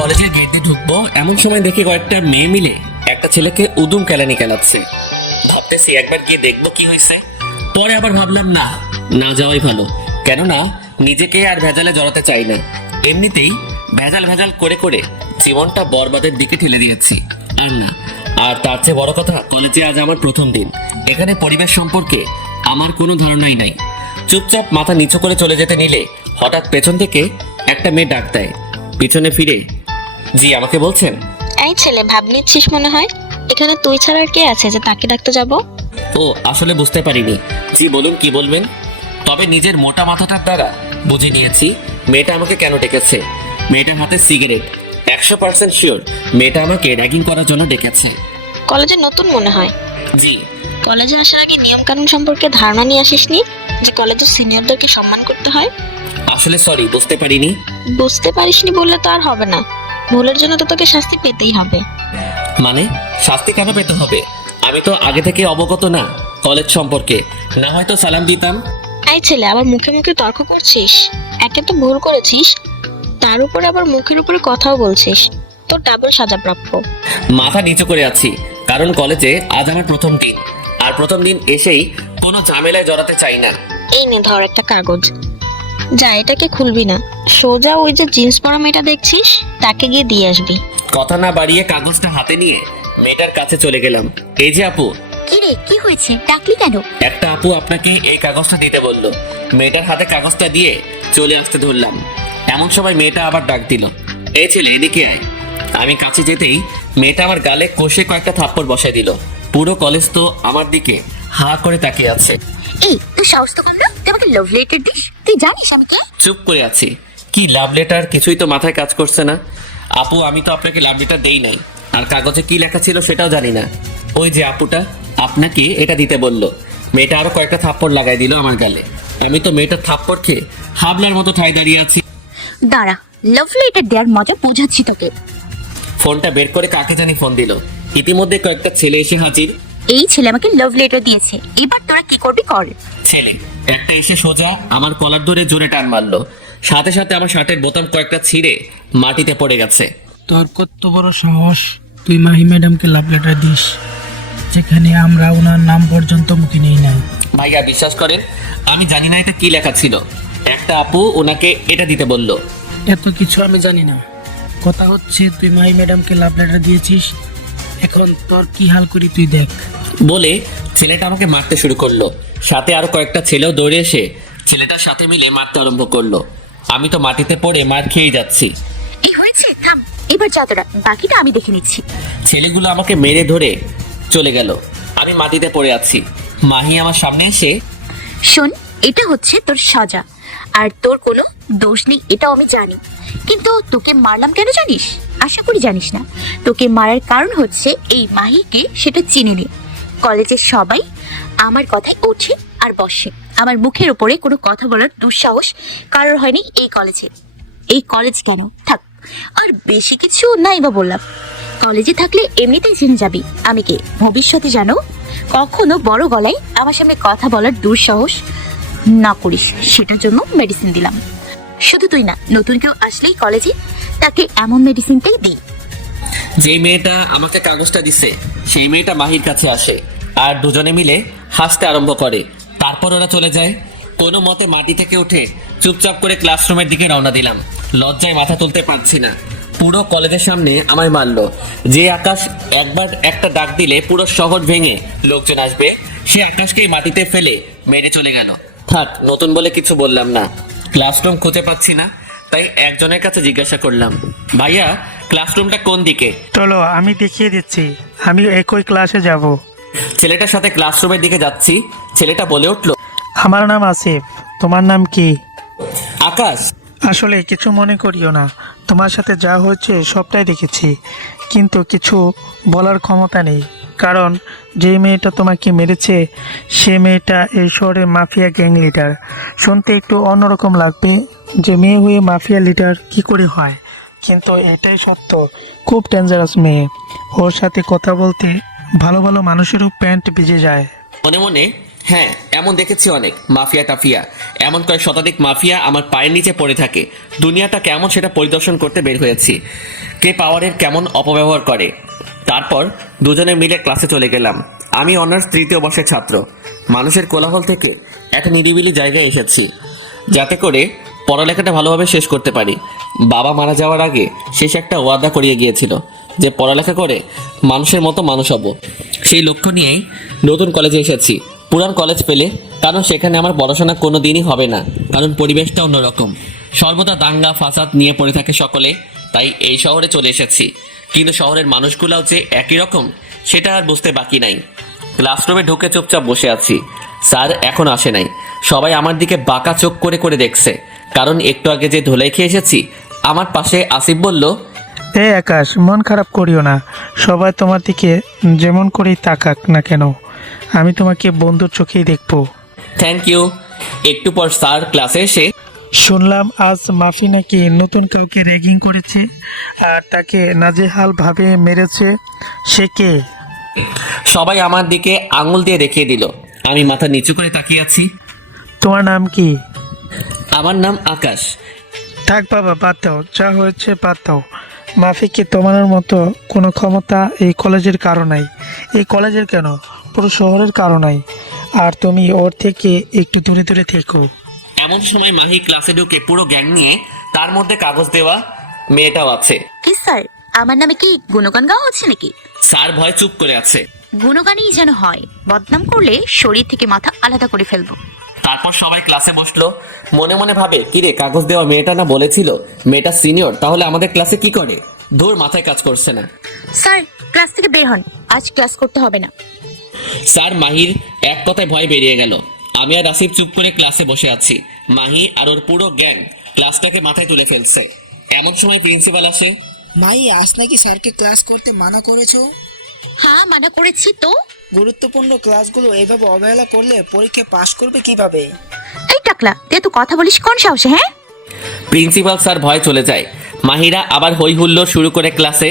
কলেজের গেট দিয়ে ঢুকবো এমন সময় দেখি কয়েকটা মেয়ে মিলে একটা ছেলেকে উদুম কেলানি খেলাচ্ছে। ভাবতেছি একবার গিয়ে দেখবো কি হয়েছে। পরে আবার ভাবলাম না, না যাওয়াই ভালো, কেননা নিজেকে আর ভেজালে জড়াতে চাই না। এমনিতেই ভেজাল ভেজাল করে করে জীবনটা বরবাদের দিকে ঠেলে দিয়েছি। আর না, আর তার চেয়ে বড় কথা, কলেজে আজ আমার প্রথম দিন। এখানে পরিবেশ সম্পর্কে আমার কোনো ধারণাই নাই। চুপচাপ মাথা নিচু করে চলে যেতে নিলে হঠাৎ পেছন থেকে একটা মেয়ে ডাক দেয়। পিছনে ফিরে, জি আমাকে বলছেন? এই ছেলে, ভাব নিচ্ছিস মনে হয়। এখানে তুই ছাড়া আর কে আছে যে তাকে ডাকতে যাব? ও আসলে বুঝতে পারিনি। জি বলুন, কি বলবেন? তবে নিজের মোটা মাথাটার দ্বারা বুঝে নিয়েছি মেয়েটা আমাকে কেন ডেকেছে। মেয়েটার হাতে সিগারেট। 100% শিওর মেয়েটা আমাকে র্যাগিং করার জন্য ডেকেছে। কলেজে নতুন মনে হয়। জি। কলেজে আসার আগে নিয়ম কানুন সম্পর্কে ধারণা নিয়ে আসিসনি যে কলেজের সিনিয়রদেরকে সম্মান করতে হয়? আসলে সরি, বুঝতে পারিনি। বুঝতে পারিসনি বললে তো আর হবে না। ভুলের জন্য তো তোকে শাস্তি পেতেই হবে। মানে শাস্তি কেন পেতে হবে? আমি তো আগে থেকে অবগত না কলেজ সম্পর্কে, না হয়তো সালাম দিতাম। এই ছেলে, আবার মুখে মুখে তর্ক করছিস। একে তো ভুল করেছিস, তার উপরে আবার মুখের উপরে কথাও বলছিস। তোর ডাবল সাজা প্রাপ্য। মাথা নিচু করে আছি, কারণ কলেজে আজ আমার প্রথম দিন। আর প্রথম দিন এসেই কোনো ঝামেলায় জড়াতে চাই না। এই নে ধর একটা কাগজ। যা, এটাকে খুলবি না, সোজা ওই যে জিন্স পরা মেয়েটা দেখছিস তাকে গিয়ে দিয়ে আসবি। কথা না বাড়িয়ে কাগজটা হাতে নিয়ে মেয়েটার কাছে চলে গেলাম। এই যে আপু। কি রে, কি হয়েছে? ডাকলি কেন? একটা আপু আপনাকে এই কাগজটা দিতে বলল। মেয়েটার হাতে কাগজটা দিয়ে চলে আসতে ধরলাম, এমন সময় মেয়েটা আবার ডাক দিল, এই ছেলে এদিকে আয়। আমি কাছে যেতেই মেয়েটা আমার গালে কষে কয়েকটা থাপ্পড় বসায় দিল। পুরো কলেজ তো আমার দিকে হা করে তাকিয়ে আছে। এই, তুই সাহস তো কম না, তুই আমাকে লাভ লেটার দিস? তুই জানিস আমি কে? চুপ করে আছি। কি লাভ লেটার? কিছুই তো মাথায় কাজ করছে না। আপু, আমি তো আপনাকে লাভ লেটার দেই নাই, আর কাগজে কি লেখা ছিল সেটাও জানি না। ওই যে আপুটা আপনাকে এটা দিতে বলল। মেয়েটা আরো কয়েকটা থাপ্পড় লাগাই দিল আমার গালে। আমি তো মেয়েটার থাপ্পড় খেয়ে হাবলার মতো ঠাই দাঁড়িয়ে আছি। দাঁড়া, লাভ লেটার দেওয়ার মজা বোঝাচ্ছি তোকে। ফোনটা বের করে কাকে জানি ফোন দিল। ইতিমধ্যে কয়েকটা ছেলে এসে হাজির। এই ছেলে আমাকে লাভ লেটার দিয়েছে, এবার তোরা কি করবি কর। ছেলে একটা এসে সোজা আমার কলার ধরে জোরে টান মারলো। সাথে সাথে আমার শার্টের বোতাম কয়েকটা ছিঁড়ে মাটিতে পড়ে গেছে। তোর কত বড় সাহস, তুই মাহি ম্যাডামকে লাভ লেটার দিস, যেখানে আমরা ওনার নাম পর্যন্ত মুখে নেই না। ভাইয়া বিশ্বাস করেন, আমি জানি না এটা কি লেখা ছিল। একটা আপু ওনাকে এটা দিতে বলল। এত কিছু আমি জানি না, কথা হচ্ছে তুই মাহি ম্যাডামকে লাভ লেটার দিয়েছিস, এখন তোর কি হাল করি তুই দেখ। বলে ছেলেটা আমাকে মারতে শুরু করলো। সাথে আরো কয়েকটা ছেলেও দৌড়ে এসে ছেলেটার সাথে মিলে মারতে আরম্ভ করলো। আমি তো মাটিতে পড়ে মার খেয়ে যাচ্ছি। এই হয়েছে, থাম, এবার যা তোরা, বাকিটা আমি দেখে নিচ্ছি। ছেলেগুলো আমাকে মেরে ধরে চলে গেল। আমি মাটিতে পড়ে আছি। মাহি আমার সামনে এসে, শোন, এটা হচ্ছে তোর সাজা, আর তোর কোনো দোষ নেই এটাও আমি জানি, কিন্তু তোকে মারলাম কেন জানিস? আশা করি জানিস না। তোকে মারার কারণ হচ্ছে এই মাহিকে সেটা চিনি নে। কলেজের সবাই আমার কথায় ওঠে আর বসে, আমার মুখের উপরে কোনো কথা বলার দুঃসাহস কারোর হয়নি এই কলেজে। এই কলেজ কেন থাক, আর বেশি কিছু নাই বা বললাম। কলেজে থাকলে এমনিতেই জেনে যাবি আমি কে। ভবিষ্যতে জানো কখনো বড় গলায় আমার সামনে কথা বলার দুঃসাহস না করিস, সেটার জন্য মেডিসিন দিলাম। শুধু তুই না, নতুন কেউ আসলেই কলেজে তাকে এমন মেডিসিনটাই দিই। যে মেয়েটা আমাকে কাগজটা দিছে সেই মেয়েটা মাহির কাছে আসে আর দুজনে মিলে হাসতে আরম্ভ করে। তারপর ওরা চলে যায়। কোনো মতে মাটি থেকে উঠে চুপচাপ করে ক্লাসরুমের দিকে রওনা দিলাম। লজ্জায় মাথা তুলতে পারছি না। পুরো কলেজের সামনে আমায় মারলো। যে আকাশ একবার একটা ডাক দিলে পুরো শহর ভেঙে লোকজন আসবে, সে আকাশকেই মাটিতে ফেলে মেরে চলে গেল। থাক, নতুন বলে কিছু বললাম না। ক্লাসরুম খুঁজে পাচ্ছি না, তাই একজনের কাছে জিজ্ঞাসা করলাম, ভাইয়া ক্লাসরুমটা কোন দিকে? চলো আমি দেখিয়ে দিচ্ছি, আমি একই ক্লাসে যাব। ছেলেটার সাথে ক্লাসরুমের দিকে যাচ্ছি। ছেলেটা বলে উঠলো, আমার নাম আসিফ, তোমার নাম কি? আকাশ। আসলে কিছু মনে করিও না, তোমার সাথে যা হয়েছে সবটাই দেখেছি, কিন্তু কিছু বলার ক্ষমতা নেই, কারণ যে মেয়েটা তোমাকে মেরেছে সে মেয়েটা এই শহরের মাফিয়া গ্যাং লিডার। শুনতে একটু অন্যরকম লাগবে যে মেয়ে হয়ে মাফিয়া লিডার কি করে হয়, কিন্তু এটাই সত্য। খুব ডেঞ্জারাস মেয়ে, ওর সাথে কথা বলতে ভালো ভালো মানুষেরও প্যান্ট ভিজে যায়। মনে মনে হ্যাঁ, এমন দেখেছি অনেক মাফিয়া টাফিয়া। এমন কয়েক শতাধিক মাফিয়া আমার পায়ের নিচে পড়ে থাকে। দুনিয়াটা কেমন সেটা পরিদর্শন করতে বের হয়েছি। কে পাওয়ারের কেমন অপব্যবহার করে। তারপর দুজনে মিলে ক্লাসে চলে গেলাম। আমি অনার্স তৃতীয় বর্ষের ছাত্র। মানুষের কোলাহল থেকে একটা নিরিবিলি জায়গায় এসেছি, যাতে করে পড়ালেখাটা ভালোভাবে শেষ করতে পারি। বাবা মারা যাওয়ার আগে শেষ একটা ওয়াদা করিয়ে গিয়েছিল যে পড়ালেখা করে মানুষের মতো মানুষ হব। সেই লক্ষ্য নিয়েই নতুন কলেজে এসেছি। পুরান কলেজ পেলে, কারণ সেখানে আমার পড়াশোনা কোনো দিনই হবে না, কারণ পরিবেশটা অন্যরকম। সর্বদা দাঙ্গা ফাসাদ নিয়ে পড়ে থাকে সকলে, তাই এই শহরে চলে এসেছি। কিন্তু শহরের মানুষগুলোও যে একই রকম সেটা আর বুঝতে বাকি নাই। ক্লাসরুমে ঢুকে চুপচাপ বসে আছি। স্যার এখন আসে নাই। সবাই আমার দিকে বাঁকা চোখ করে করে দেখছে, কারণ একটু আগে যে ধুলাই খেয়ে এসেছি। আমার পাশে আসিফ বলল, আকাশ, মন খারাপ করিও না। সবাই তোমার দিকে যেমন করেই তাকাক না কেন, আমি তোমাকে বন্ধুর চোখেই দেখবো। Thank you. একটু পর স্যার ক্লাসে এসে, শুনলাম আজ মাফি নাকি নতুন কাউকে র্যাগিং করেছে আর তাকে নাজেহাল ভাবে মেরেছে। সে কে? সবাই আমার দিকে আঙুল দিয়ে দেখিয়ে দিল। আমি মাথা নিচু করে তাকিয়ে আছি। তোমার নাম কি? আমার নাম আকাশ। থাক বাবা, বাদ দাও, যা হয়েছে বাদ দাও। মাফিকে তোমার মতো কোনো ক্ষমতা এই কলেজের কারো নাই। এই কলেজের কেন, পুরো শহরের কারো নাই। আর তুমি ওর থেকে একটু দূরে দূরে থেকো। এমন সময় মাহি ক্লাসে ঢুকে পুরো গ্যাং নিয়ে, তার মধ্যে কাগজ দেওয়া মেয়েটাও আছে। কি স্যার, আমার নামে কি গুণগান গাওয়া হচ্ছে নাকি? স্যার ভয় চুপ করে আছে। গুণগানই যেন হয়, বদনাম করলে শরীর থেকে মাথা আলাদা করে ফেলবো। তারপর সবাই ক্লাসে বসলো। মনে মনে ভাবে, কিরে কাগজ দেওয়া মেয়েটা না বলেছিল মেয়েটা সিনিয়র, তাহলে আমাদের ক্লাসে কি করে? দূর, মাথায় কাজ করছে না। স্যার ক্লাস থেকে বের হন, আজ ক্লাস করতে হবে না। স্যার মাহির এক কথায় ভয় বেরিয়ে গেল। আমি আর আসিফ চুপ করে ক্লাসে বসে আছি। মাহি আর ওর পুরো গ্যাং ক্লাসটাকে মাথায় তুলে ফেলছে। এমন সময় প্রিন্সিপাল আসে। মাই, আজ নাকি স্যারকে ক্লাস করতে মানা করেছো? হ্যাঁ মানা করেছি তো। গুরুত্বপূর্ণ ক্লাসগুলো এইভাবে অবহেলা করলে পরীক্ষায় পাশ করবে কিভাবে? এই টাকলা, তুই তো কথা বলিস কোন সাহসে? হ্যাঁ, প্রিন্সিপাল স্যার ভয় চলে যায়। মাহিরা আবার হই হুল্লোড় শুরু করে ক্লাসে।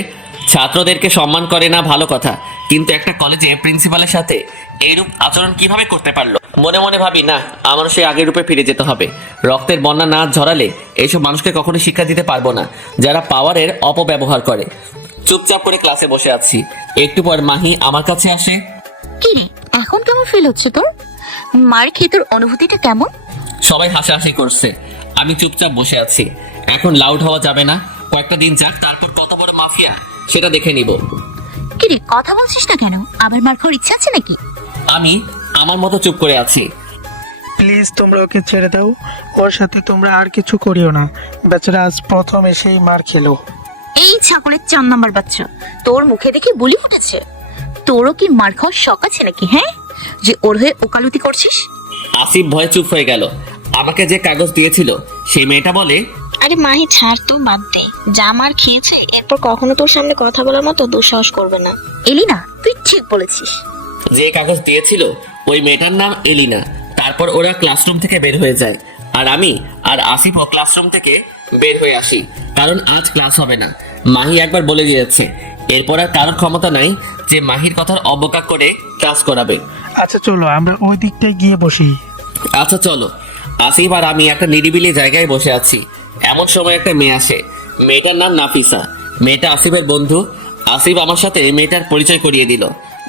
ছাত্রদেরকে সম্মান করে না ভালো কথা, কিন্তু একটা কলেজে প্রিন্সিপালের সাথে এইরূপ আচরণ কিভাবে করতে পারলো? মনে মনে ভাবি, না, আমার সেই আগের রূপে ফিরে যেতে হবে। রক্তের বন্যা না ঝরালে এইসব মানুষকে কখনো শিক্ষা দিতে পারবো না, যারা পাওয়ারের অপব্যবহার করে। চুপচাপ করে ক্লাসে বসে আছি। একটু পর মাহি আমার কাছে আসে। কি রে, এখন কেমন ফিল হচ্ছে তোর? মার খেয়ে তোর অনুভূতিটা কেমন? সবাই হাসাহাসি করছে। আমি চুপচাপ বসে আছি। এখন লাউড হওয়া যাবে না, কয়েকটা দিন যাক, তারপর কত বড় মাফিয়া সেটা দেখে নিব। কি রে, কথা বলছিস না কেন? আবার মার খাওয়ার ইচ্ছা আছে নাকি? আমি আমার মতো চুপ করে আছি। প্লিজ তোমরা ওকে ছেড়ে দাও। ওর সাথে তোমরা আর কিছু করিও না। বেচারা আজ প্রথম এসেই মার খেলো। এই ছাগলের 4 নাম্বার বাচ্চা, তোর মুখে দেখে বুলি ফুটেছে। তোরও কি মার খাওয়ার শখ আছে নাকি? হ্যাঁ, যে ওর হয়ে ওকালতি করছিস? আসিফ ভয়ে চুপ হয়ে গেল। আমাকে যে কাগজ দিয়েছিল সেই মেয়েটা বলে, আরে মাহি ছাড় তো, বাদ দে। যা মার খেয়েছে এরপর কখনো তোর সামনে কথা বলার মতো দুঃসাহস করবে না। এলিনা, তুই ঠিক বলেছিস। যে কাগজ দিয়েছিল ওই মেয়েটার নাম এলিনা। তারপর ওরা ক্লাসরুম থেকে বের হয়ে যায়, আর আমি আর আসিফও ক্লাসরুম থেকে বের হয়ে আসি, কারণ আজ ক্লাস হবে না। মাহি একবার বলে দিয়েছে, এরপর আর কারোর ক্ষমতা নাই যে মাহির কথার অবজ্ঞা করে ক্লাস করাবে। আচ্ছা চলো আমরা ওই দিকটায় গিয়ে বসি। আচ্ছা চলো। আসিফ আর আমি একটা নিরিবিলি জায়গায় বসে আছি। এমন সময় একটা মেয়ে আসে। মেয়েটার নাম নাফিসা। মেয়েটা আসিফের বন্ধু। আসিফ আমার সাথে মেয়েটার পরিচয় করিয়ে দিল।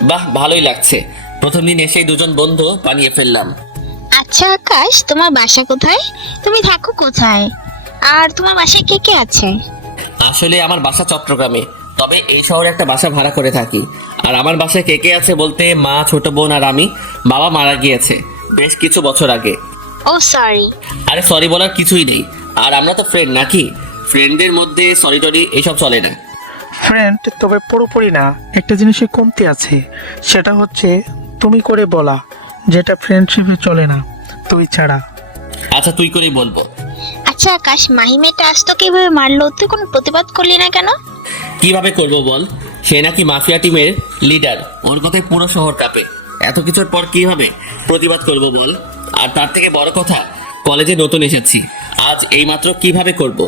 বাহ, ভালোই লাগছে। প্রথম দিন এসেই দুজন বন্ধু বানিয়ে ফেললাম। আচ্ছা আকাশ, তোমার বাসা কোথায়? তুমি থাকো কোথায়? আর তোমার বাসায় কে কে আছে? আসলে আমার বাসা চট্টগ্রামে, তবে এই শহরে একটা বাসা ভাড়া করে থাকি। আর আমার বাসায় কে কে আছে বলতে, মা, ছোট বোন আর আমি। বাবা মারা গিয়েছে বেশ কিছু বছর আগে। ও সরি। আরে সরি বলার কিছুই নেই। আর আমরা তো ফ্রেন্ড নাকি? ফ্রেন্ডদের মধ্যে সরি টরি এসব চলে না। ফ্রেন্ড, তবে পুরোপুরি না। একটা জিনিসের কমতি আছে, সেটা হচ্ছে তুমি করে বলা, যেটা ফ্রেন্ডশিপে চলে না, তুই ছাড়া। আচ্ছা তুই করেই বলবো। আচ্ছা আকাশ, মাহি মেয়েটা আসতো কিভাবে মারলো? তুই কোনো প্রতিবাদ করলি না কেন? কিভাবে করব বল? সে নাকি মাফিয়া টিমের লিডার। ওর কথায় পুরো শহর কাঁপে। এত কিছুর পর কিভাবে প্রতিবাদ করব বল? আর তার থেকে বড় কথা, কলেজে নতুন এসেছি। আজ এইমাত্র কিভাবে করব?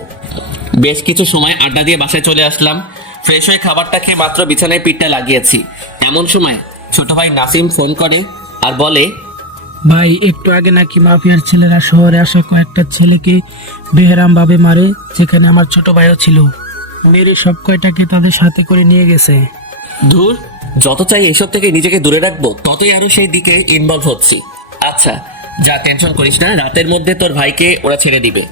বেশ কিছু সময় আড্ডা দিয়ে বাসায় চলে আসলাম। ফ্রেশ হয়ে খাবারটা খেয়ে মাত্র বিছানায় পিঠটা লাগিয়েছি। এমন সময় ছোট ভাই নাসিম ফোন করে আর বলে, ভাই, একটু আগে নাকি মাফিয়ার ছেলেরা শহরে আসে কয়েকটা ছেলেকে বেহেরাম ভাবে মারে, যেখানে আমার ছোট ভাইও ছিল। মেরে সব কয়টাকে তাদের সাথে করে নিয়ে গেছে। ধুর, যত চাই এসব থেকে নিজেকে দূরে রাখবো ততই আরো সেই দিকে ইনভলভ হচ্ছি। আচ্ছা যা, টেনশন করিস না, রাতের মধ্যে তোর ভাইকে ওরা ছেড়ে দিবে।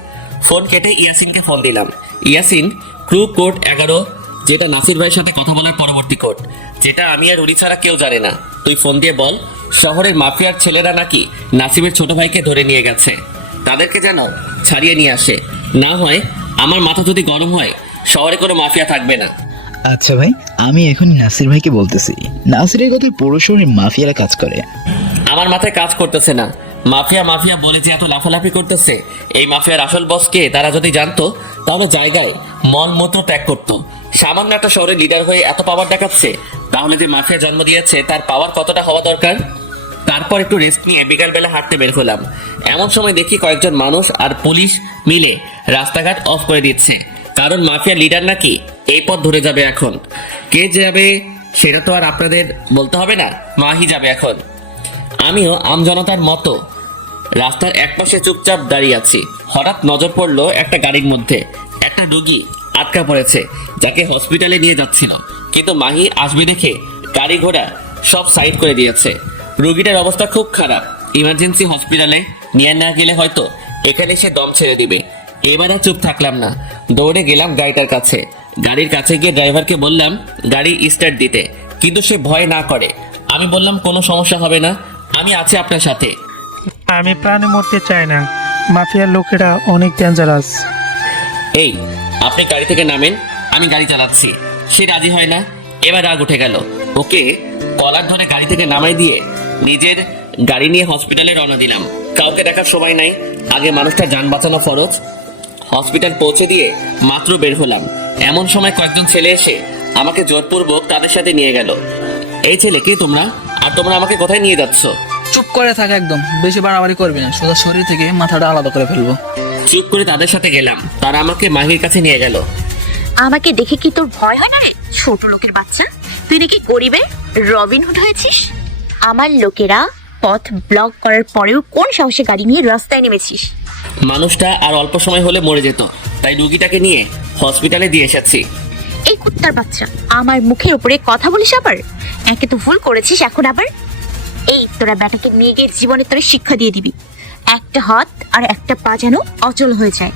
ফোন কেটে ইয়াসিনকে ফোন দিলাম। ইয়াসিন, ক্রু কোড 11, যেটা নাসির ভাইয়ের সাথে কথা বলার পরবর্তী কোড, যেটা আমি আর উনি ছাড়া কেউ জানে না। তুই ফোন দিয়ে বল শহরের মাফিয়ার ছেলেরা নাকি নাসিমের ছোট ভাইকে ধরে নিয়ে গেছে, তাদেরকে যেন ছাড়িয়ে নিয়ে আসে। না হয় আমার মাথা যদি গরম হয়, শহরে কোনো মাফিয়া থাকবে না। আচ্ছা ভাই, আমি এখন নাসির ভাইকে বলতেছি। নাসিরের কথায় পুরো শহরে মাফিয়ারা কাজ করে। আমার মাথায় কাজ করতেছে না। মাফিয়া মাফিয়া বলে যে এত লাফালাফি করতেছে, এই মাফিয়ার আসল বসকে তারা যদি জানতো তাহলে জায়গায় মল মূত্র ত্যাগ করতো। সামান্য একটা শহরের লিডার হয়ে এত পাওয়ার দেখাচ্ছে, তাহলে যে মাফিয়া জন্ম দিয়েছে তার পাওয়ার কতটা হওয়া দরকার। তারপর একটু রেস্ট নিয়ে বিকালবেলা হাঁটতে বের হলাম। এমন সময় দেখি কয়েকজন মানুষ আর পুলিশ মিলে রাস্তাঘাট অফ করে দিচ্ছে, কারণ মাফিয়া লিডার নাকি এই পথ ধরে যাবে। এখন কে যাবে সেটা তো আর আপনাদের বলতে হবে না, মাহি যাবে এখন। আমিও আমজনতার মতো রাস্তার একপাশে চুপচাপ দাঁড়িয়ে আছি। হঠাৎ নজর পড়লো একটা গাড়ির মধ্যে একটা রোগী আটকা পড়েছে, যাকে হসপিটালে নিয়ে যাচ্ছিল, কিন্তু মাহি আসবে দেখে গাড়ি ঘোড়া সব সাইড করে দিয়েছে। রোগীটার অবস্থা খুব খারাপ, ইমার্জেন্সি হসপিটালে নিয়ে না গেলে হয়তো এখানে সে দম ছেড়ে দিবে। এবার আর চুপ থাকলাম না, দৌড়ে গেলাম গাড়িটার কাছে। গাড়ির কাছে গিয়ে ড্রাইভারকে বললাম গাড়ি স্টার্ট দিতে, কিন্তু সে ভয় না করে। আমি বললাম কোনো সমস্যা হবে না, আমি আছি আপনার সাথে। আমি প্রাণে মরতে চাই না, মাফিয়ার লোকেরা অনেক ডেঞ্জারাস। এই, আপনি গাড়ি থেকে নামেন, আমি গাড়ি চালাচ্ছি। সে রাজি হয় না, এবার রাগ উঠে গেল। ওকে কলার ধরে গাড়ি থেকে নামাই দিয়ে নিজের গাড়ি নিয়ে হসপিটালে রওনা দিলাম। কাউকে দেখার সময় নাই, আগে মানুষটা যান বাঁচানো ফরজ। হসপিটাল পৌঁছে দিয়ে মাত্র বের হলাম, এমন সময় কয়েকজন ছেলে এসে আমাকে জোরপূর্বক তাদের সাথে নিয়ে গেল। এই ছেলে কে তোমরা, আর তোমরা আমাকে কোথায় নিয়ে যাচ্ছ? চুপ করে থাক, একদম বেশি বাড়াবাড়ি করবি না, সোজা শরীর থেকে মাথাটা আলাদা করে ফেলবো। চুপ করে তাদের সাথে গেলাম, তারা আমাকে মাহির কাছে নিয়ে গেল। আমাকে দেখে কি তোর ভয় হয় না রে, ছোট লোকের বাচ্চা? তুই নাকি গরিবের রবিনহুড হয়েছিস? আমার লোকেরা পথ ব্লক করার পরেও কোন সাহসে গাড়ি নিয়ে রাস্তায় নেমেছিস? মানুষটা আর অল্প সময় হলে মরে যেত, তাই রুগীটাকে নিয়ে হসপিটালে দিয়ে এসেছি। এই কুত্তার বাচ্চা, আমার মুখের উপরে কথা বলিস আবার? একে তো ভুল করেছিস, এখন আবার এই তোরা ব্যাটাকে নিয়ে গিয়ে জীবনে তোরা শিক্ষা দিয়ে দিবি। একটা হাত আর একটা পা যেন অচল হয়ে যায়।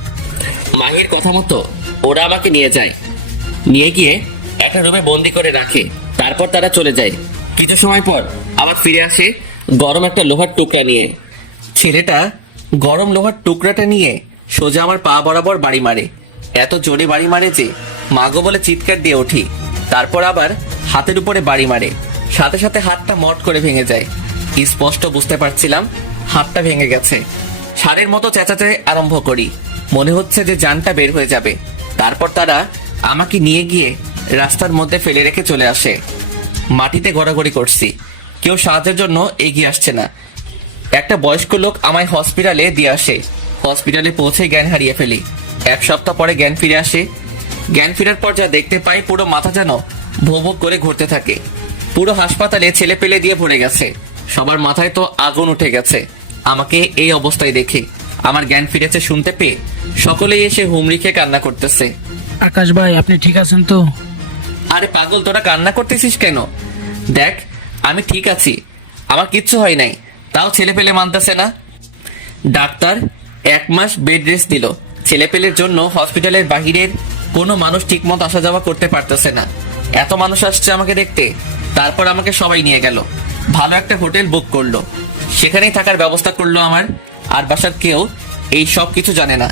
মাহির কথা মতো ওরা আমাকে নিয়ে যায়, নিয়ে গিয়ে একটা রুমে বন্দি করে রাখে। তারপর তারা চলে যায়। কিছু সময় পর আবার ফিরে আসে গরম একটা লোহার টুকরা নিয়ে। ছেলেটা গরম লোহার টুকরাটা নিয়ে সোজা আমার পা বরাবর বাড়ি মারে। এত জোরে বাড়ি মারে যে মাগো বলে চিৎকার দিয়ে উঠি। তারপর আবার হাতের উপরে বাড়ি মারে, সাথে সাথে হাতটা মট করে ভেঙে যায়। স্পষ্ট বুঝতে পারছিলাম হাতটা ভেঙে গেছে। সারের মতো চেঁচাতে আরম্ভ করি, মনে হচ্ছে যে জানটা বের হয়ে যাবে। তারপর তারা আমাকে নিয়ে গিয়ে রাস্তার মধ্যে ফেলে রেখে চলে আসে। মাটিতে গড়াগড়ি করছি, কেউ সাহায্যের জন্য এগিয়ে আসছে না। একটা বয়স্ক লোক আমায় হসপিটালে দিয়ে আসে। হসপিটালে পৌঁছে জ্ঞান হারিয়ে ফেলি। 1 সপ্তাহ পরে জ্ঞান ফিরে আসে। জ্ঞান ফেরার পর যা দেখতে পাই, পুরো মাথা যেন ভোঁ ভোঁ করে ঘুরতে থাকে। পুরো হাসপাতালে ছেলে পেলে দিয়ে ভরে গেছে, সবার মাথায় তো আগুন উঠে গেছে। আমাকে এই অবস্থায় দেখে আমার জ্ঞান ফিরেছে শুনতে পেয়ে সকলেই এসে হুমড়ি খেয়ে কান্না করতেছে। আকাশ ভাই, আপনি ঠিক আছেন তো? আরে পাগল, তোরা কান্না করতেছিস কেন? দেখ আমি ঠিক আছি, আমার কিচ্ছু হয় নাই, তাও ছেলে পেলে মানতেছে না। ডাক্তার 1 মাস বেড রেস্ট দিল। ছেলে পেলের জন্য হসপিটালের বাহিরের কোনো মানুষ ঠিকমতো আসা যাওয়া করতে পারতেছে না। এত মানুষ আসছে আমাকে দেখতে। তারপর আমাকে সবাই নিয়ে গেল, ভালো একটা হোটেল বুক করলো, সেখানেই থাকার ব্যবস্থা করলো আমার। আর বাসার কেউ এই সব কিছু জানে না,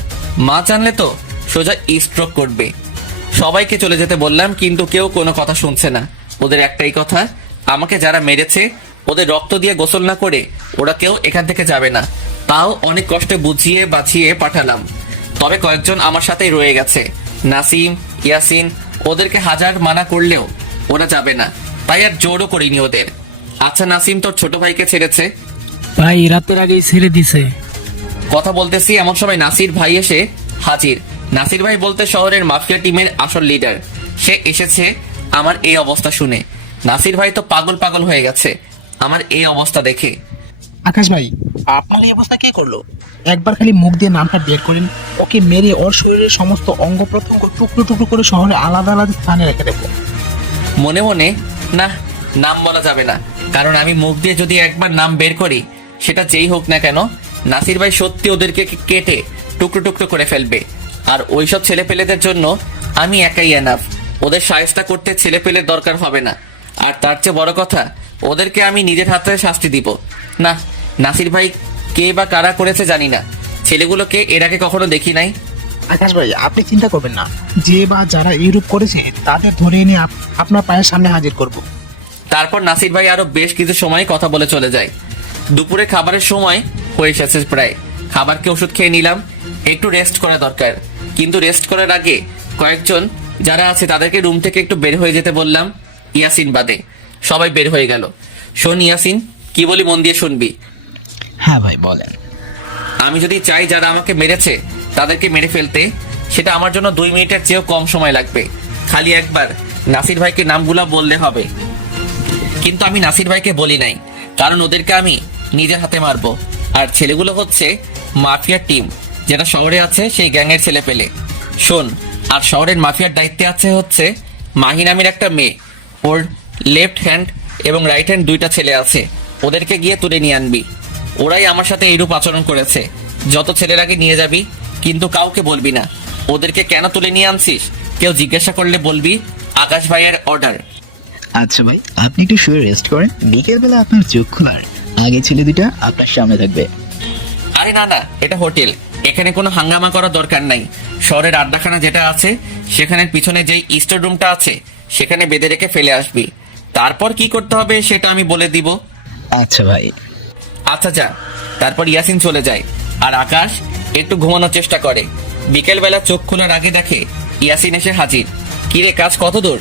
মা জানলে তো সোজা স্ট্রোক করবে। সবাইকে চলে যেতে বললাম, কিন্তু কেউ কোনো কথা শুনছে না। ওদের একটাই কথা, আমাকে যারা মেরেছে ওদের রক্ত দিয়ে গোসল না করে ওরা কেউ এখান থেকে যাবে না। তাও অনেক কষ্টে বুঝিয়ে বাঁচিয়ে পাঠালাম। তবে কয়েকজন আমার সাথেই রয়ে গেছে, নাসিম, ইয়াসিন। ওদেরকে হাজার মানা করলেও ওরা যাবে না, তাই আর জোরও করিনি ওদের। আচ্ছা নাসিম, তোর ছোট ভাইকে ছেড়েছে? ভাই রাতের আগেই ছেড়ে দিছে। কথা বলতেছি এমন সময় নাসির ভাই এসে হাজির। নাসির ভাই বলতে শহরের মাফিয়া টিমের আসল লিডার। সে এসেছে আমার এই অবস্থা শুনে। নাসির ভাই তো পাগল পাগল হয়ে গেছে আমার এই অবস্থা দেখে। আকাশ ভাই, আপনার এই অবস্থা কে করলো? একবার খালি মুখ দিয়ে নামটা বের করেন, ওকে মেরে ওর শরীরের সমস্ত অঙ্গ প্রত্যঙ্গ টুকরো টুকরো করে শহরে আলাদা আলাদা স্থানে রেখে দেবো। মনে মনে না, নাম বলা যাবে না, কারণ আমি মুখ দিয়ে যদি একবার নাম বের করি, সেটা যেই হোক না কেন, নাসির ভাই সত্যি ওদেরকে কেটে টুকরো টুকরো করে ফেলবে। আর ওইসব ছেলেপেলেদের জন্য আমি একাই এনাফ। ওদের সাহেস্তা করতে ছেলেপেলের দরকার হবে না। আর তার চেয়ে বড় কথা, ওদেরকে আমি নিজের হাতে শাস্তি দিব। না, নাসির ভাই কে বা কারা করেছে জানি না, ছেলেগুলোকে এর আগে কখনো দেখি নাই। আকাশ ভাই, আপনি চিন্তা করবেন না, যে বা যারা এইরূপ করেছে তাদের ধরে এনে আপনার পায়ের সামনে হাজির করব। তারপর নাসির ভাই আরো বেশ কিছু সময় কথা বলে চলে যায়। দুপুরে খাবারের সময় হয়ে এসেছে প্রায়। খাবারকে ওষুধ খেয়ে নিলাম, একটু রেস্ট করা দরকার। কিন্তু রেস্ট করার আগে কয়েকজন যারা আছে তাদেরকে রুম থেকে একটু বের হয়ে যেতে বললাম, ইয়াসিন বাদে। সবাই বের হয়ে গেল। শোন ইয়াসিন, কি বলি মন দিয়ে শুনবি। হ্যাঁ ভাই বলেন। আমি যদি চাই যারা আমাকে মেরেছে তাদেরকে মেরে ফেলতে, সেটা আমার জন্য 2 মিনিটের চেয়েও কম সময় লাগবে। খালি একবার নাসির ভাইকে নামগুলা বললে হবে। কিন্তু আমি নাসির ভাইকে বলি নাই, কারণ ওদেরকে আমি নিজের হাতে মারবো। আর ছেলেগুলো হচ্ছে মাফিয়ার টিম, যেটা শহরে আছে সেই গ্যাংয়ের ছেলে পেলে। শোন, আর শহরের মাফিয়ার দায়িত্বে আছে হচ্ছে মাহি নামের একটা মেয়ে। ওর লেফট হ্যান্ড এবং রাইট হ্যান্ড 2টা ছেলে আছে। ওদেরকে গিয়ে তুলে নিয়ে আনবি। ওরাই আমার সাথে এইরূপ আচরণ করেছে। যত ছেলের আগে নিয়ে যাবি, কিন্তু কাউকে বলবি না। ওদেরকে কেন তুলে নিয়ে আনছিস কেউ জিজ্ঞাসা করলে বলবি আকাশ ভাইয়ের অর্ডার। আচ্ছা ভাই, আপনি একটু শুয়ে রেস্ট করেন, বিকেলবেলা আপনার চোখ খোলার আগে ছেলে দুটা আপনার সামনে থাকবে। আরে না না, এটা হোটেল, এখানে কোনো হাঙ্গামা করার দরকার নাই। শহরের আড্ডাখানা যেটা আছে সেখানের পিছনে যেই স্টোর রুমটা আছে সেখানে বেঁধে রেখে ফেলে আসবি। তারপর কি করতে হবে সেটা আমি বলে দিব। আচ্ছা ভাই। আচ্ছা যা। তারপর ইয়াসিন চলে যায় আর আকাশ একটু ঘুমানোর চেষ্টা করে। বিকেলবেলা চোখ খোলার আগে দেখে ইয়াসিন এসে হাজির। কিরে, কাজ কত দূর?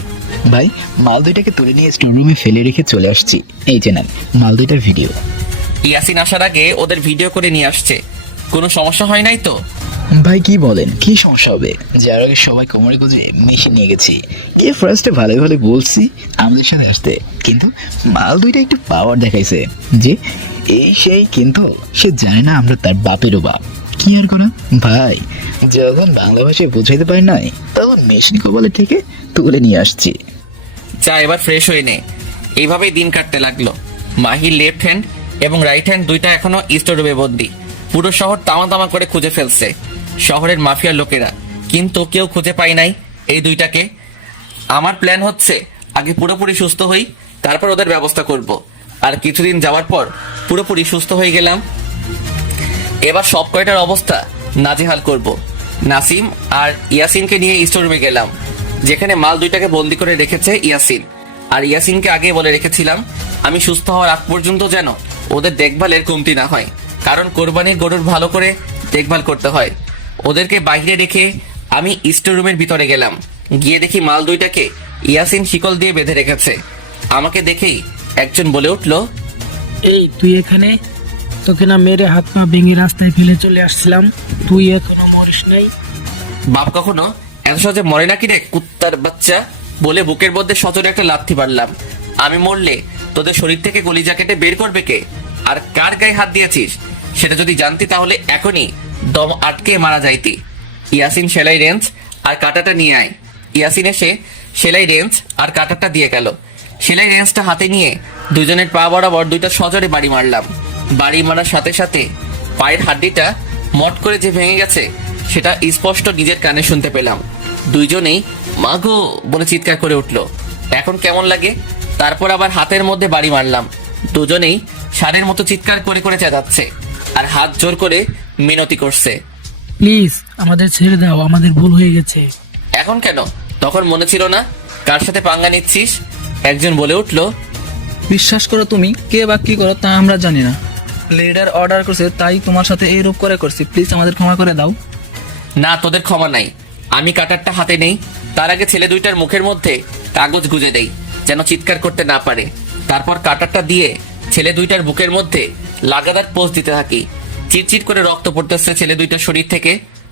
ভাই, মাল দুইটাকে তুলে নিয়ে স্টোর রুমে ফেলে রেখে চলে আসছি। এই যে নেন মাল দুইটার ভিডিও। ইয়াসিন আসার আগে ওদের ভিডিও করে নিয়ে আসছে। কোনো সমস্যা হয় নাই তো? ভাই কি বলেন, কি সমস্যা হবে? যার আগে সবাই কোমরে গুঁজে মেশিন নিয়ে গেছি। এ ফার্স্টে ভালোই ভালো বলছি আমাদের সাথে আসতে, কিন্তু মাল দুইটা একটু পাওয়ার দেখাইছে যে এই সেই, কিন্তু সে জানে না আমরা তার বাপেরও বাপ। কি আর করা ভাই, যখন বাংলা ভাষায় বুঝাইতে পারি নাই তখন মেশিন কবলে থেকে তুলে নিয়ে আসছি। যা, এবার ফ্রেশ হয়ে নে। এইভাবেই দিন কাটতে লাগলো। মাহির লেফট হ্যান্ড এবং রাইট হ্যান্ড 2টা এখনো স্টোর রুমে বন্দি। পুরো শহর তামা তামা করে খুঁজে ফেলছে শহরের মাফিয়ার লোকেরা, কিন্তু কেউ খুঁজে পায় নাই এই 2টাকে। আমার প্ল্যান হচ্ছে আগে পুরোপুরি সুস্থ হই, তারপর ওদের ব্যবস্থা করব। আর কিছুদিন যাওয়ার পর পুরোপুরি সুস্থ হয়ে গেলাম, এবার সব কয়টার অবস্থা নাজেহাল করব। নাসিম আর ইয়াসিনকে নিয়ে স্টোর রুমে গেলাম, যেখানে মাল 2টাকে বন্দি করে রেখেছে ইয়াসিন। আর ইয়াসিনকে আগে বলে রেখেছিলাম আমি সুস্থ হওয়ার আগ পর্যন্ত যেন ওদের দেখভালের কমতি না হয়, কারণ কোরবানির গরুর ভালো করে দেখভাল করতে হয়। ওদেরকে বাইরে রেখে আমি স্টোর রুমের ভিতরে গেলাম। গিয়ে দেখি মাল 2টাকে ইয়াসিন শিকল দিয়ে বেঁধে রেখেছে। আমাকে দেখেই একজন বলে উঠল, এই তুই এখানে? তোকে না মেরে হাত পা ভেঙে রাস্তায় ফেলে চলে আসছিলাম, তুই এখনো মরিস নাই? বাপ কখনো এত সহজে মরে নাকি রে কুত্তার বাচ্চা, বলে বুকের মধ্যে সচরে একটা লাথি মারলাম। আমি মরলে তোদের শরীর থেকে কলিজা কেটে বের করবে কে? আর কার গায়ে হাত দিয়েছিস সেটা যদি জানতি তাহলে এখনই দম আটকে মারা যাইতি। ইয়াসিন সেলাই রেঞ্জ আর কাঁটাটা নিয়ে আয়। ইয়াসিন এসে সেলাই রেঞ্জ আর কাঁটাটা দিয়ে গেল। সেলাই রেঞ্জটা হাতে নিয়ে দুজনের পা বরাবর 2টা সজোরে বাড়ি মারলাম। বাড়ি মারার সাথে সাথে পায়ের হাড্ডিটা মট করে যে ভেঙে গেছে সেটা স্পষ্ট নিজের কানে শুনতে পেলাম। দুইজনেই মাগো বলে চিৎকার করে উঠল। এখন কেমন লাগে? তারপর আবার হাতের মধ্যে বাড়ি মারলাম। দুজনেই ষাঁড়ের মতো চিৎকার করে করে চেঁচাচ্ছে আর হাত জোর করে মিনতি করছে, প্লিজ আমাদের ছেড়ে দাও, আমাদের ভুল হয়ে গেছে। এখন কেন? তখন মনে ছিল না কার সাথে পাঙ্গা নিচ্ছিস? একজন বলে উঠল, বিশ্বাস করো, তুমি কে বা কি করো তা আমরা জানি না। লিডার অর্ডার করছে তাই তোমার সাথে এইরূপ করে করছি, প্লিজ আমাদের ক্ষমা করে দাও। না, তোদের ক্ষমা নাই। আমি কাটারটা হাতে নেই, তার আগে ছেলে 2টার মুখের মধ্যে কাগজ গুজে দেই যেন চিৎকার করতে না পারে। তারপর কাটারটা দিয়ে ছেলে 2টার বুকের মধ্যে লাগাতার পোজ দিতে থাকি। চিটচিট করে রক্ত পড়তেছে ছেলে 2টার শরীর থেকে।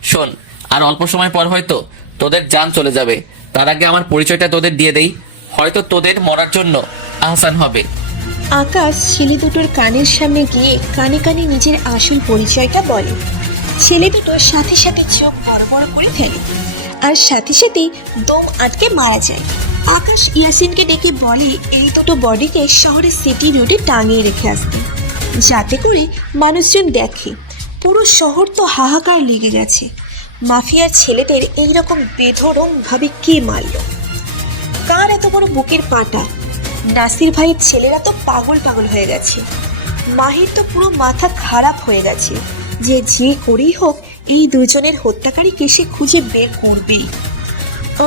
শোন, আর অল্প সময় পর হয়তো তোদের জান চলে যাবে। তার আগে আমার পরিচয়টা তোদের দিয়ে দেই, হয়তো তোদের মরার জন্য আহসান হবে। আকাশ ছেলে দুটোর কানের সামনে গিয়ে কানে কানে নিজের আসল পরিচয়টা বলে। ছেলে দুটো সাথে সাথে চোখ বড় বড় করে ফেলে আর সাথে সাথেই দম আটকে মারা যায়। আকাশ ইয়াসিনকে ডেকে বলে এই দুটো বডিকে শহরের সিটি রোডে টাঙিয়ে রেখে আসতে, যাতে করে মানুষজন দেখে। পুরো শহর তো হাহাকার লেগে গেছে, মাফিয়ার ছেলেদের এইরকম বেধড়কভাবে কে মারল, কার এত বড় বুকের পাটা। নাসির ভাইয়ের ছেলেরা তো পাগল পাগল হয়ে গেছে। মাহির তো পুরো মাথা খারাপ হয়ে গেছে যে করেই হোক এই দুজনের হত্যাকারীকে সে খুঁজে বের করবেই।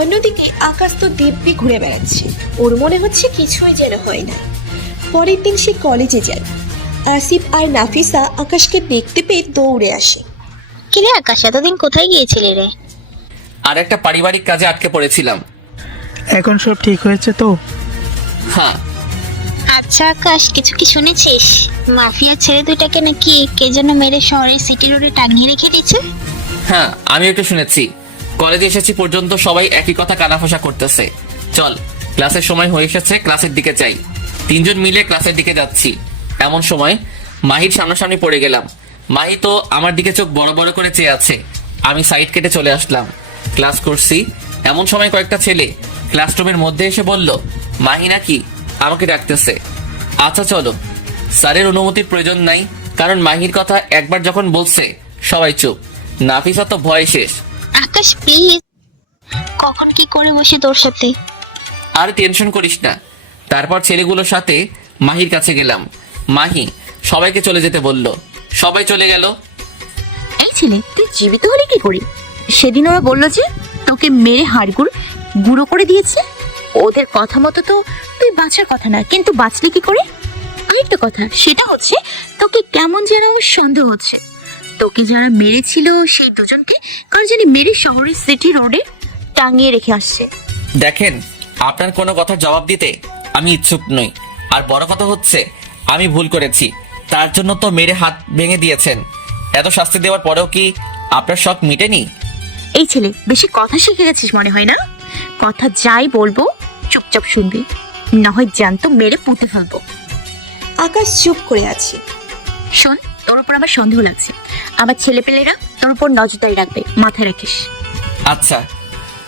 অন্যদিকে আকাশ তো দিব্যি ঘুরে বেড়াচ্ছে, ওর মনে হচ্ছে কিছুই যেন হয় না। পরের দিন সে কলেজে যায়। আসিফ আর নাফিসা আকাশকে দেখতে পেয়ে দৌড়ে আসে। কিরে আকাশ, এতদিন কোথায় গিয়েছিলি রে? আর একটা পারিবারিক কাজে আটকে পড়েছিলাম। এখন সব ঠিক হয়েছে তো? হ্যাঁ। আচ্ছা আকাশ, কিছু কি শুনেছিস? মাফিয়া ছেলে দুটাকে নাকি কে যেন মেরে শহরের সিটি রোডে টাঙিয়ে রেখে দিয়েছে। হ্যাঁ, আমি একটু শুনেছি। কলেজে এসেছি পর্যন্ত সবাই একই কথা কানাফোসা করতেছে। চল, ক্লাসের সময় হয়ে এসেছে, ক্লাসের দিকে যাই। তিনজন মিলে ক্লাসের দিকে যাচ্ছি, এমন সময় মাহির সামনাসামনি পড়ে গেলাম। মাহি তো আমার দিকে চোখ বড় বড় করে চেয়ে আছে। আমি সাইড কেটে চলে আসলাম। ক্লাস করছি, এমন সময় কয়েকটা ছেলে ক্লাসরুমের মধ্যে এসে বলল মাহি নাকি আমাকে ডাকতেছে। আচ্ছা চলো। স্যারের অনুমতির প্রয়োজন নাই, কারণ মাহির কথা একবার যখন বলছে সবাই চুপ। নাফিসা তো ভয় শেষ। আকাশ প্লিজ, কখন কি করে বসে তোর সাথে। আর টেনশন করিস না। তারপর ছেলেগুলোর সাথে মাহির কাছে গেলাম। মাহি সবাইকে চলে যেতে বলল, সবাই চলে গেল। এই ছেলে, তুই জীবিত হলি কি করে? সেদিন ওরা বললো যে তোকে মেরে হাড়গুড় গুঁড়ো করে দিয়েছে। ওদের কথা মতো তো তুই বাঁচার কথা না, কিন্তু বাঁচলি কি করে? আরেকটা কথা, সেটা হচ্ছে তোকে কেমন যেন আমার সন্দেহ হচ্ছে। তোকে যারা মেরেছিল সেই দুজনকে কার জানি মেরে শহরের সিটি রোডে টাঙিয়ে রেখে আসছে। দেখেন, আপনার কোনো কথার জবাব দিতে আমি ইচ্ছুক নই। আর বড় কথা হচ্ছে আমি ভুল করেছি, তার জন্য তো মেরে হাত ভেঙে দিয়েছেন। এত শাস্তি দেওয়ার পরেও কি আপনার শখ মিটেনি? এই ছেলে, বেশি কথা শিখে গেছিস মনে হয় না? কথা যাই বলবো চুপচাপ শুনবি, না হয় জ্যান্ত মেরে পুঁতে ফেলবো। আকাশ চুপ করে আছে। শোন, তোর উপর আমার সন্দেহ লাগছে। আমার ছেলেপেলেরা তোর উপর নজরদারি রাখবে, মাথায় রাখিস। আচ্ছা।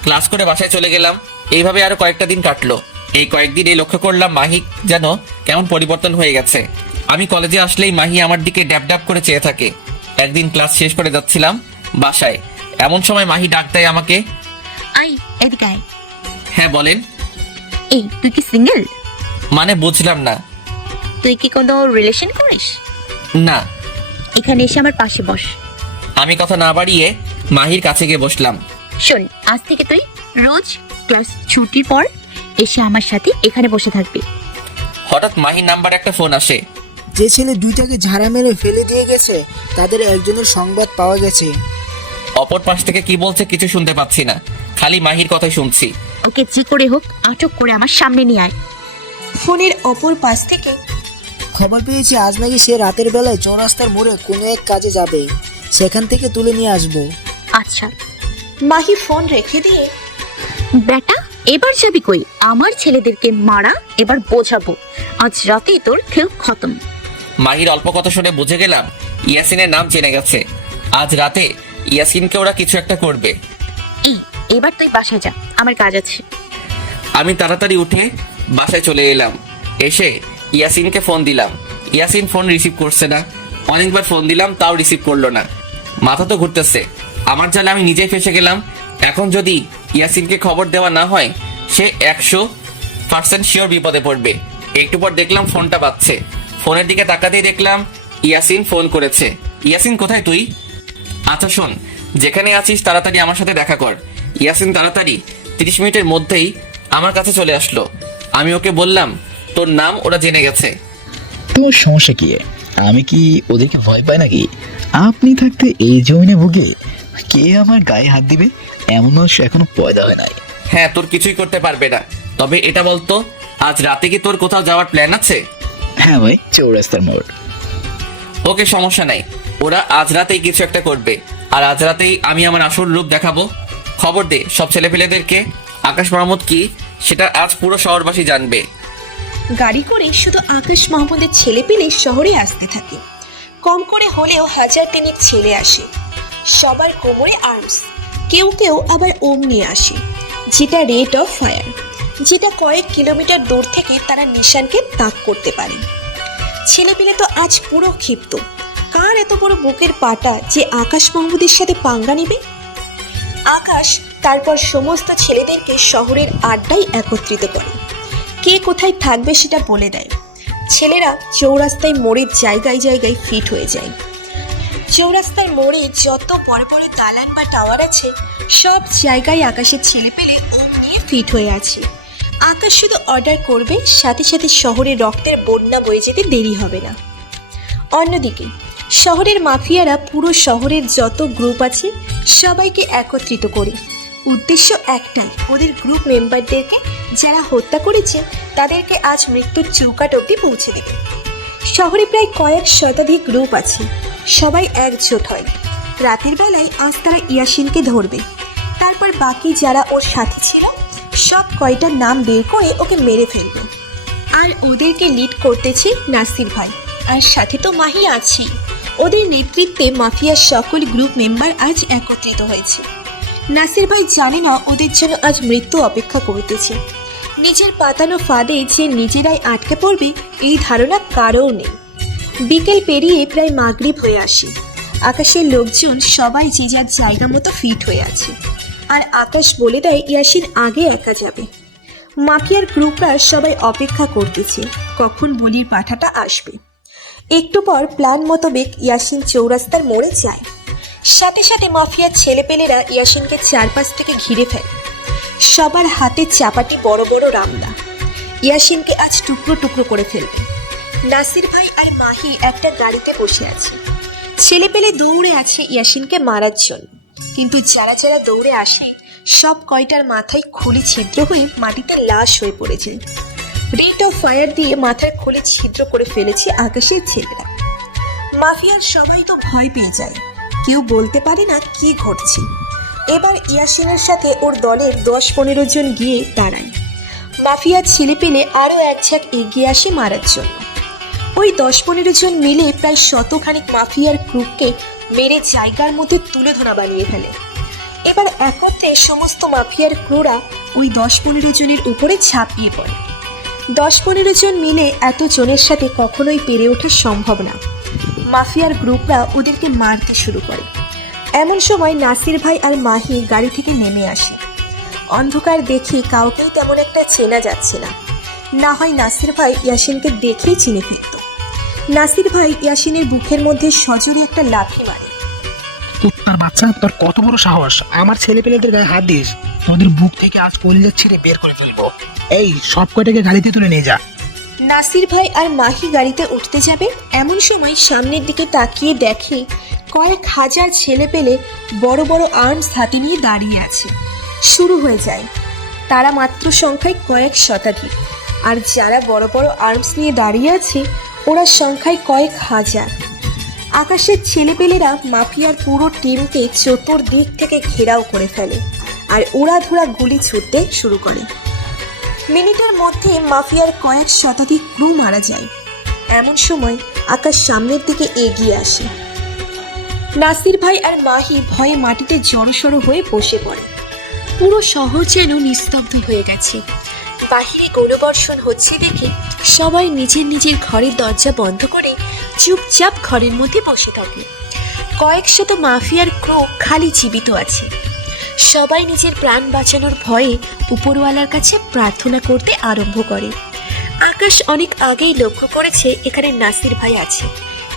ক্লাস করে বাসায় চলে গেলাম। এইভাবে আরো কয়েকটা দিন কাটলো। এই কয়েকদিন এই লক্ষ্য করলাম মাহি যেন কেমন পরিবর্তন হয়ে গেছে। আমি কলেজে আসলেই মাহি আমার দিকে ড্যাব ড্যাব করে চেয়ে থাকে। একদিন ক্লাস শেষ করে যাচ্ছিলাম বাসায়, এমন সময় মাহি ডাক দেয় আমাকে। আই, এদিকে আয়। হ্যাঁ বলেন। এই, তুই কি সিঙ্গেল? মানে বুঝলাম না। তুই কি কোনো রিলেশন করিস? না। এখানে এসে আমার পাশে বস। আমি কথা না বাড়িয়ে মাহির কাছে গিয়ে বসলাম। শোন, আজ থেকে তুই রোজ ক্লাস ছুটির পর এসে আমার সাথে এখানে বসে থাকবি। হঠাৎ মাহির নাম্বার একটা ফোন আসে। যে ছেলে দুইটাকে ঝাড়া মেরে ফেলে দিয়ে গেছে তাদের একজনের সংবাদ পাওয়া গেছে। অপর পাশ থেকে কি বলছে কিছু শুনতে পাচ্ছি না, খালি মাহির কথাই শুনছি। ওকে যে করে হোক আটক করে আমার সামনে নিয়ে আয়। ফোনের অপর পাশ থেকে খবর পেয়েছি আজ নাকি সে রাতের বেলায় চৌরাস্তার মোড়ে কোনো এক কাজে যাবে, সেখান থেকে তুলে নিয়ে আসবো। আচ্ছা। মাহি ফোন রেখে দিয়ে বেটা, এবার যাবি কই? আমার ছেলেদেরকে মারা এবার বোঝাবো। আজ রাতেই তোর খেল খতম। মাহির অল্প কথা শুনে বুঝে গেলাম ইয়াসিনের নাম জেনে গেছে। আজ রাতে ইয়াসিনকে ওরা কিছু একটা করবে। এবার তুই বাসা যা, আমার কাজ আছে। আমি তাড়াতাড়ি উঠে বাসায় চলে এলাম। এসে ইয়াসিনকে ফোন দিলাম। ইয়াসিন ফোন রিসিভ করছে না। অনেকবার ফোন দিলাম, তাও রিসিভ করলো না। মাথা তো ঘুরতেছে। আমার জালে আমি নিজেই ফেসে গেলাম। এখন যদি ইয়াসিনকে খবর দেওয়া না হয়, সে 100% শিওর বিপদে পড়বে। একটু পর দেখলাম ফোনটা বাজছে। ফোনের দিকে তাকাতেই দেখলাম ইয়াসিন ফোন করেছে। ইয়াসিন, কোথায় তুই? আচ্ছা শোন, যেখানে আছিস তাড়াতাড়ি আমার সাথে দেখা কর। ইয়াসিন তাড়াতাড়ি 30 মিনিটের মধ্যেই আমার কাছে চলে আসলো। আমি ওকে বললাম তোর নাম ওরা জেনে গেছে। তোমার সমস্যা কি? আমি কি ওদেরকে ভয় পাই নাকি? আপনি থাকতে এই জমিনে ভুগে কে আমার গায়ে হাত দিবে? এমন মানুষ এখনো পয়দা হয় নাই। হ্যাঁ, তোর কিছুই করতে পারবে না। তবে এটা বলতো, আজ রাতে কি তোর কোথাও যাওয়ার প্ল্যান আছে? হ্যাঁ ভাই, চৌরাস্তার মোড়। ওকে, সমস্যা নাই। ওরা আজ রাতেই কিছু একটা করবে, আর আজ রাতেই আমি আমার আসল রূপ দেখাবো। খবর দে সব ছেলেপেলেদেরকে আকাশ মাহমুদ কি সেটা আজ পুরো শহরবাসী জানবে। গাড়ি করে শুধু আকাশ মাহমুদের ছেলে পেলে শহরে আসতে থাকে। কম করে হলেও 1000 ছেলে আসে, সবার কোমরে আর্মস, কেউ কেউ আবার ওম নিয়ে আসে, যেটা রেট অফ ফায়ার, যেটা কয়েক কিলোমিটার দূর থেকে তারা নিশানকে তাক করতে পারে। ছেলেপিলে তো আজ পুরো ক্ষিপ্ত, কার এত বড় বুকের পাটা যে আকাশ মাহমুদের সাথে পাঙ্গা নেবে। আকাশ তারপর সমস্ত ছেলেদেরকে শহরের আড্ডায় একত্রিত করে, কে কোথায় থাকবে সেটা বলে দেয়। ছেলেরা চৌরাস্তায় মোড়ের জায়গায় জায়গায় ফিট হয়ে যায়। চৌরাস্তার মোড়ে যত বড় বড় দালান বা টাওয়ার আছে, সব জায়গায় আকাশের ছেলে পেলে ওম নিয়ে ফিট হয়ে আছে। আকাশ শুধু অর্ডার করবে, সাথে সাথে শহরে রক্তের বন্যা বয়ে যেতে দেরি হবে না। অন্যদিকে শহরের মাফিয়ারা পুরো শহরের যত গ্রুপ আছে সবাইকে একত্রিত করে, উদ্দেশ্য একটাই, ওদের গ্রুপ মেম্বারদেরকে যারা হত্যা করেছে তাদেরকে আজ মৃত্যুর চৌকাট অবধি পৌঁছে দেবে। শহরে প্রায় কয়েক শতাধিক গ্রুপ আছে, সবাই একজোট হয়। রাতের বেলায় আজ তারা ইয়াসিনকে ধরবে, তারপর বাকি যারা ওর সাথে ছিল সব কয়টার নাম বের করে ওকে মেরে ফেলবে। আর ওদেরকে লিড করতেছে নাসির ভাই, আর সাথে তো মাহি আছেই। ওদের নেতৃত্বে মাফিয়ার সকল গ্রুপ মেম্বার আজ একত্রিত হয়েছে। নাসির ভাই জানে না ওদের জন্য আজ মৃত্যু অপেক্ষা করতেছে। নিজের পাতানো ফাঁদে যে নিজেরাই আটকে পড়বে এই ধারণা কারও নেই। বিকেল পেরিয়ে প্রায় মাগরিব হয়ে আসে। আকাশের লোকজন সবাই যে যার জায়গা মতো ফিট হয়ে আছে, আর আকাশ বলে দেয় ইয়াসিন আগে একা যাবে। মাফিয়ার গ্রুপরা সবাই অপেক্ষা করতেছে কখন বলির পাঠাটা আসবে। একটু পর প্ল্যান মোতাবেক ইয়াসিন চৌরাস্তার মোড়ে যায়। সাথে সাথে মাফিয়ার ছেলেপেলেরা ইয়াসিনকে চারপাশ থেকে ঘিরে ফেলে। সবার হাতে চাপাটি বড় বড় রামদা। ইয়াসিনকে আজ টুকরো টুকরো করে ফেলবে। নাসির ভাই আর মাহি একটা গাড়িতে বসে আছে। ছেলেপেলে দৌড়ে আছে ইয়াসিনকে মারার জন্য, কিন্তু যারা যারা দৌড়ে আসে সব কয়টার মাথায় খুলি ছিদ্র হয়ে মাটিতে লাশ হয়ে পড়েছে। রেট অফ ফায়ার দিয়ে মাথার খুলি ছিদ্র করে ফেলেছে আকাশের ছেলেরা। মাফিয়ার সবাই তো ভয় পেয়ে যায়, কেউ বলতে পারে না কি ঘটছে। এবার ইয়াসিনের সাথে ওর দলের 10-15 জন গিয়ে দাঁড়ায়। মাফিয়ার ছেলে পেলে আরও এক ঝাঁক এগিয়ে আসে মারার জন্য। ওই 10-15 জন মিলে প্রায় শতখানিক মাফিয়ার গ্রুপকে মেরে জায়গার মধ্যে তুলে ধরা বানিয়ে ফেলে। এবার একত্রে সমস্ত মাফিয়ার ক্রুরা ওই 10-15 জনের উপরে ঝাঁপিয়ে পড়ে। 10-15 জন মিলে এত জনের সাথে কখনোই পেরে ওঠা সম্ভব না। মাফিয়ার গ্রুপরা ওদেরকে মারতে শুরু করে। এমন সময় নাসির ভাই আর মাহি গাড়ি থেকে নেমে আসে। অন্ধকার দেখে কাউকেই তেমন একটা চেনা যাচ্ছে না, না হয় নাসির ভাই ইয়াসিনকে দেখেই চিনে ফেলত। নাসির ভাই ইয়াসিনের বুকের মধ্যে সজোরে একটা লাথি মারে। কুত্তার বাচ্চা, তোর কত বড় সাহস আমার ছেলে পেলেদের গায়ে হাত দিস? তোদের বুক থেকে আজ কলিজা ছিঁড়ে বের করে ফেলবো। এই সব কয়টাকে গাড়িতে তুলে নিয়ে যা। নাসির ভাই আর মাহি গাড়িতে উঠতে যাবে, এমন সময় সামনের দিকে তাকিয়ে দেখে কয়েক হাজার ছেলে পেলে বড় বড় আর্মস হাতে নিয়ে দাঁড়িয়ে আছে। শুরু হয়ে যায়। তারা মাত্র সংখ্যায় কয়েক শতাধিক, আর যারা বড় বড় আর্মস নিয়ে দাঁড়িয়ে আছে ওরা সংখ্যায় কয়েক হাজার। আকাশের ছেলেপেলেরা মাফিয়ার পুরো টিমকে চতুর্দিক থেকে ঘেরাও করে ফেলে আর উড়াধুরা গুলি ছুটতে শুরু করে। মিনিটের মধ্যে মাফিয়ার কয়েক শতাধিক ক্রু মারা যায়। এমন সময় আকাশ সামনের দিকে এগিয়ে আসে। নাসির ভাই আর মাহি ভয়ে মাটিতে জড়সড় হয়ে বসে পড়ে। পুরো শহর যেন নিস্তব্ধ হয়ে গেছে। বাহিরে গোলবর্ষণ হচ্ছে দেখে সবাই নিজের নিজের ঘরের দরজা বন্ধ করে চুপচাপ ঘরের মধ্যে বসে থাকে। কয়েক শত মাফিয়ার ক্রু খালি জীবিত আছে। সবাই নিজের প্রাণ বাঁচানোর ভয়ে উপরওয়ালার কাছে প্রার্থনা করতে আরম্ভ করে। আকাশ অনেক আগেই লক্ষ্য করেছে এখানে নাসির ভাই আছে,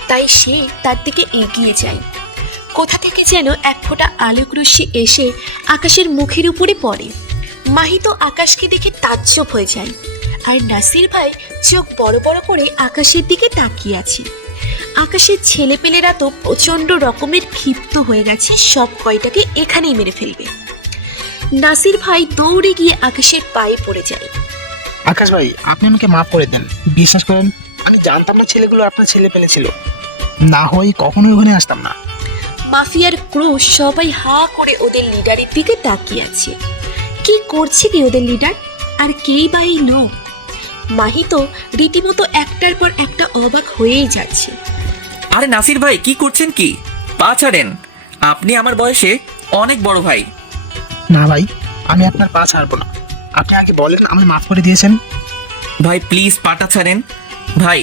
তাই সে তার দিকে এগিয়ে যায়। কোথা থেকে যেন এক ফোঁটা আলোক রশ্মি এসে আকাশের মুখের উপরে পড়ে। মাহি তো আকাশকে দেখে তাজ্জব হয়ে যায়, আর নাসির ভাই চোখ বড় বড় করে আকাশের দিকে তাকিয়ে আছে। আকাশের ছেলেপেলেরা তো প্রচণ্ড রকমের ক্ষিপ্ত হয়ে গেছে, সব কয়টাকে এখানেই মেরে ফেলবে। নাসির ভাই দৌড়ে গিয়ে আকাশের পায়ে পড়ে যায়। আকাশ ভাই, আপনি আমাকে মাফ করে দেন। বিশ্বাস করেন, আমি জানতাম না ছেলেগুলো আপনার ছেলে পেলে ছিল, না হয় কখনোই ওখানে আসতাম না। মাফিয়ার ক্রু সবাই হা করে ওদের লিডারের দিকে তাকিয়ে আছে। কি করছে কি ওদের লিডার, আর কেই বা এই লোক? মাহি তো রীতিমতো একটার পর একটা অবাক হয়েই যাচ্ছে। আরে নাসির ভাই কি করছেন কি? পা ছাড়েন, আপনি আমার বয়সে অনেক বড় ভাই। না ভাই, আমি আপনার পা ছাড়বো না। আপনি আগে বলেন আমায় মাফ করে দিয়েছেন। ভাই প্লিজ পাটা ছাড়েন। ভাই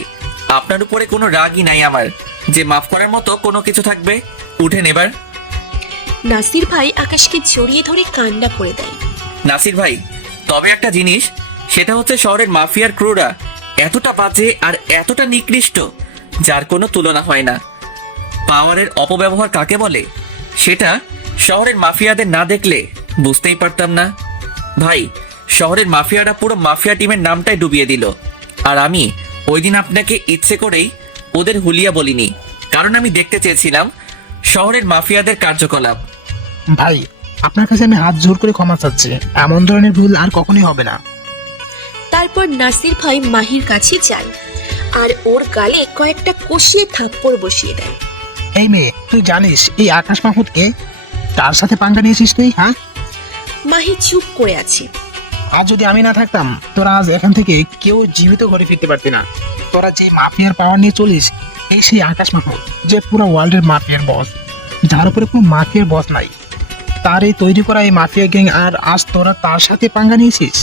আপনার উপরে কোনো রাগই নাই আমার যে মাফ করার মতো কোনো কিছু থাকবে। উঠেন এবার। নাসির ভাই আকাশকে জড়িয়ে ধরে কান্না করে দেয়। নাসির ভাই তবে একটা জিনিস, সেটা হচ্ছে শহরের মাফিয়ার ক্রুরা এতটা বাজে আর এতটা নিকৃষ্ট যার কোনো তুলনা হয় না। পাওয়ারের অপব্যবহার কাকে বলে সেটা শহরের মাফিয়াদের না দেখলে বুঝতেই পারতাম না। ভাই শহরের মাফিয়ারা পুরো মাফিয়া টিমের নামটাই ডুবিয়ে দিল। আর আমি ওই দিন আপনাকে ইচ্ছে করেই ওদের হুলিয়া বলিনি, কারণ আমি দেখতে চেয়েছিলাম শহরের মাফিয়াদের কার্যকলাপ। ভাই আপনার কাছে আমি হাত জোর করে ক্ষমা চাচ্ছি, এমন ধরনের ভুল আর কখনোই হবে না। তারপর নাসির ভাই মাহির কাছে যায় আর ওর গালে কয়েকটা কষিয়ে থাপ্পড় বসিয়ে দেয়। এই মেয়ে, তুই জানিস এই আকাশ মাহমুদকে? তার সাথে পাঙ্গা নিয়েছিস তুই? হ্যাঁ, মাহি চুপ করে আছে। আর যদি আমি না থাকতাম তোরা আজ এখান থেকে কেউ জীবিত ঘরে ফিরতে পারতি না। তোরা যে মাফিয়ার পাওয়ার নিয়ে চলিস, এই সেই আকাশ মাহমুদ যে পুরো ওয়ার্ল্ডের মাফিয়ার বস, যার উপরে কোনো মাফিয়ার বস নাই। তার এই তৈরি করা এই মাফিয়া গ্যাং, আর আজ তোরা তার সাথে পাঙ্গা নিয়েছিস।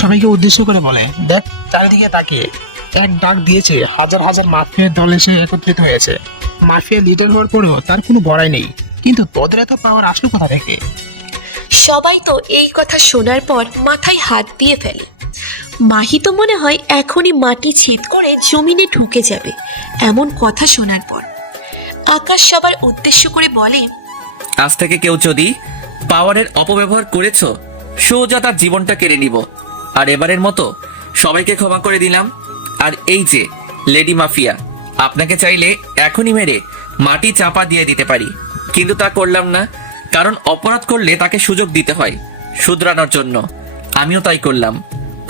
সবাইকে উদ্দেশ্য করে বলে, দেখ চারিদিকে তাকিয়ে এক ডাক দিয়েছে, হাজার হাজার মাফিয়ার দল এসে একত্রিত হয়েছে। মাফিয়া লিডার হওয়ার পরেও তার কোনো বড়াই নেই, কিন্তু তোদের এত পাওয়ার আসলো কোথা থেকে? সবাই তো এই কথা শোনার পর মাথায় হাত দিয়ে ফেলে। মাহি তো মনে হয় এখনই মাটি ছেদ করে জমিনে ঢুকে যাবে এমন কথা শোনার পর। আকাশ সবার উদ্দেশ্য করে বলে, আজ থেকে কেউ যদি পাওয়ারের অপব্যবহার করেছো, সোজা তার জীবনটা কেড়ে নিব। আর এবারের মতো সবাইকে ক্ষমা করে দিলাম। আর এই যে লেডি মাফিয়া, আপনাকে চাইলে এখনই মেরে মাটি চাপা দিয়ে দিতে পারি, কিন্তু তা করলাম না, কারণ অপরাধ করলে তাকে সুযোগ দিতে হয় শুধরানোর জন্য। আমিও তাই করলাম।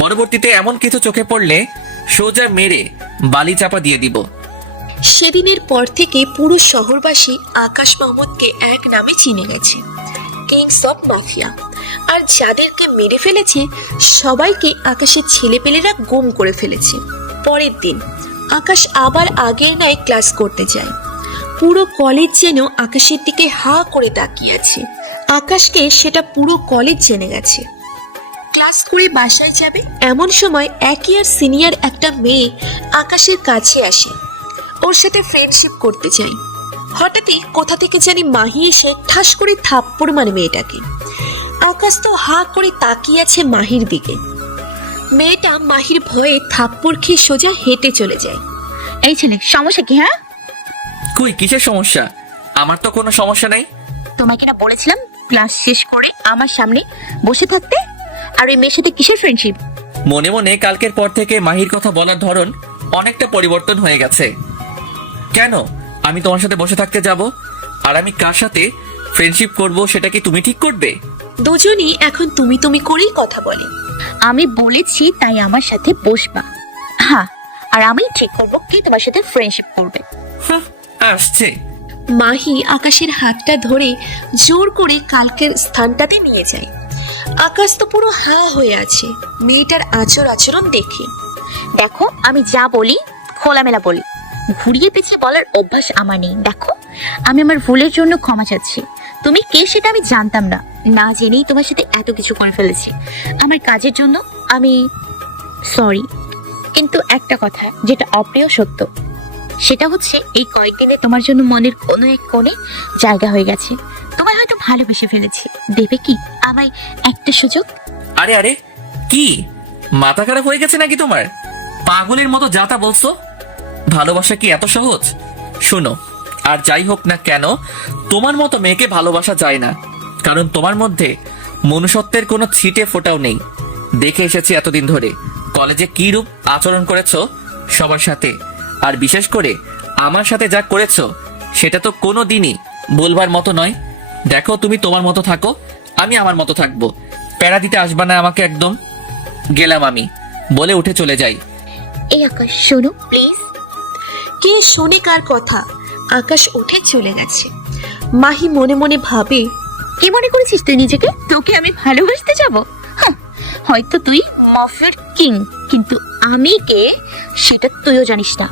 পরবর্তীতে এমন কিছু চোখে পড়লে সোজা মেরে বালি চাপা দিয়ে দিব। সেদিনের পর থেকে পুরো শহরবাসী আকাশ মাহমুদকে এক নামে চিনে গেছে, কিংস অফ মাফিয়া। আর যাদেরকে মেরে ফেলেছে সবাইকে আকাশের ছেলেপেলেরা গুম করে ফেলেছে। পরের দিন আকাশ আবার আগের ন্যায় ক্লাস করতে যায়। পুরো কলেজ যেন আকাশের দিকে হা করে তাকিয়ে আছে। আকাশকে সেটা পুরো কলেজ জেনে গেছে। ক্লাস করে বাসায় যাবে এমন সময় এক ইয়ার সিনিয়র একটা মেয়ে আকাশের কাছে আসে, ওর সাথে ফ্রেন্ডশিপ করতে চাই। হঠাৎই কোথা থেকে জানি মাহি এসে ঠাস করে থাপ্পড় মারে মেয়েটাকে। আকাশ তো হা করে তাকিয়ে আছে মাহির দিকে। মেয়েটা মাহির ভয়ে থাপ্পড় খেয়ে সোজা হেঁটে চলে যায়। এই ছেলে, সমস্যা কি? হ্যাঁ, কই কিসের সমস্যা? আমার তো কোনো সমস্যা নাই। তোমাকে না বলেছিলাম ক্লাস শেষ করে আমার সামনে বসে থাকতে? আর ওই মেয়ের সাথে কিসের ফ্রেন্ডশিপ? মনে মনে কালকের পর থেকে মাহির কথা বলার ধরন অনেকটা পরিবর্তন হয়ে গেছে। কেন আমি তোমার সাথে বসে থাকতে যাব? আর আমি কার সাথে ফ্রেন্ডশিপ করব সেটা কি তুমি ঠিক করবে? দুজনই এখন তুমি তুমি করেই কথা বলে। আমি বলেছি তাই আমার সাথে বসবা। হ্যাঁ, আর আমি ঠিক করবো কে তোমার সাথে ফ্রেন্ডশিপ করবে। আসছে। মাহি আকাশের হাতটা ধরে জোর করে কালকের স্থানটাতে নিয়ে যায়। আকাশ তো পুরো হা হয়ে আছে মেয়েটার আচরণ দেখে। দেখো, আমি যা বলি খোলামেলা বলি, ঘুরিয়ে পিছিয়ে বলার অভ্যাস আমার নেই। দেখো, আমি আমার ভুলের জন্য ক্ষমা চাচ্ছি। তুমি কে সেটা আমি জানতাম না, না জেনেই তোমার সাথে এত কিছু করে ফেলেছি। আমার কাজের জন্য আমি সরি। কিন্তু একটা কথা যেটা অপ্রিয় সত্য, সেটা হচ্ছে এই কয়েকদিনে তোমার জন্য মনের কোনো এক কোণে জায়গা হয়ে গেছে। তোমায় হয়তো ভালোবেসে ফেলেছি। দেবে কি আমায় একটা সুযোগ? আরে আরে, কি মাথা খারাপ হয়ে গেছে নাকি তোমার? পাগলের মতো যাতা বলছো। ভালোবাসা কি এত সহজ? শোনো, আর যাই হোক না কেন তোমার মতো মেয়েকে ভালোবাসা যায় না, কারণ তোমার মধ্যে মনুষ্যত্বের কোনো ছিটে ফোঁটাও নেই। দেখে এসেছি এতদিন ধরে কলেজে কি রূপ আচরণ করেছো সবার সাথে, আর বিশেষ করে আমার সাথে যা করেছো সেটা তো কোনো দিনই বলবার মতো নয়। দেখো, তুমি তোমার মতো থাকো, আমি আমার মতো থাকবো। প্যারা দিতে আসবা না আমাকে একদম। গেলাম আমি, বলে উঠে চলে যাই। এই আকাশ, শোনো প্লিজ। কে শোনে কার কথা? আকাশ উঠে চলে গেছে। মাহি মনে মনে ভাবে, কি মনে করেছিস তুই নিজেকে? তোকে আমি ভালোবাসতে যাব? হয়তো তুই মাফিয়ার কিং, কিন্তু আমি কে সেটা তুইও জানিস না।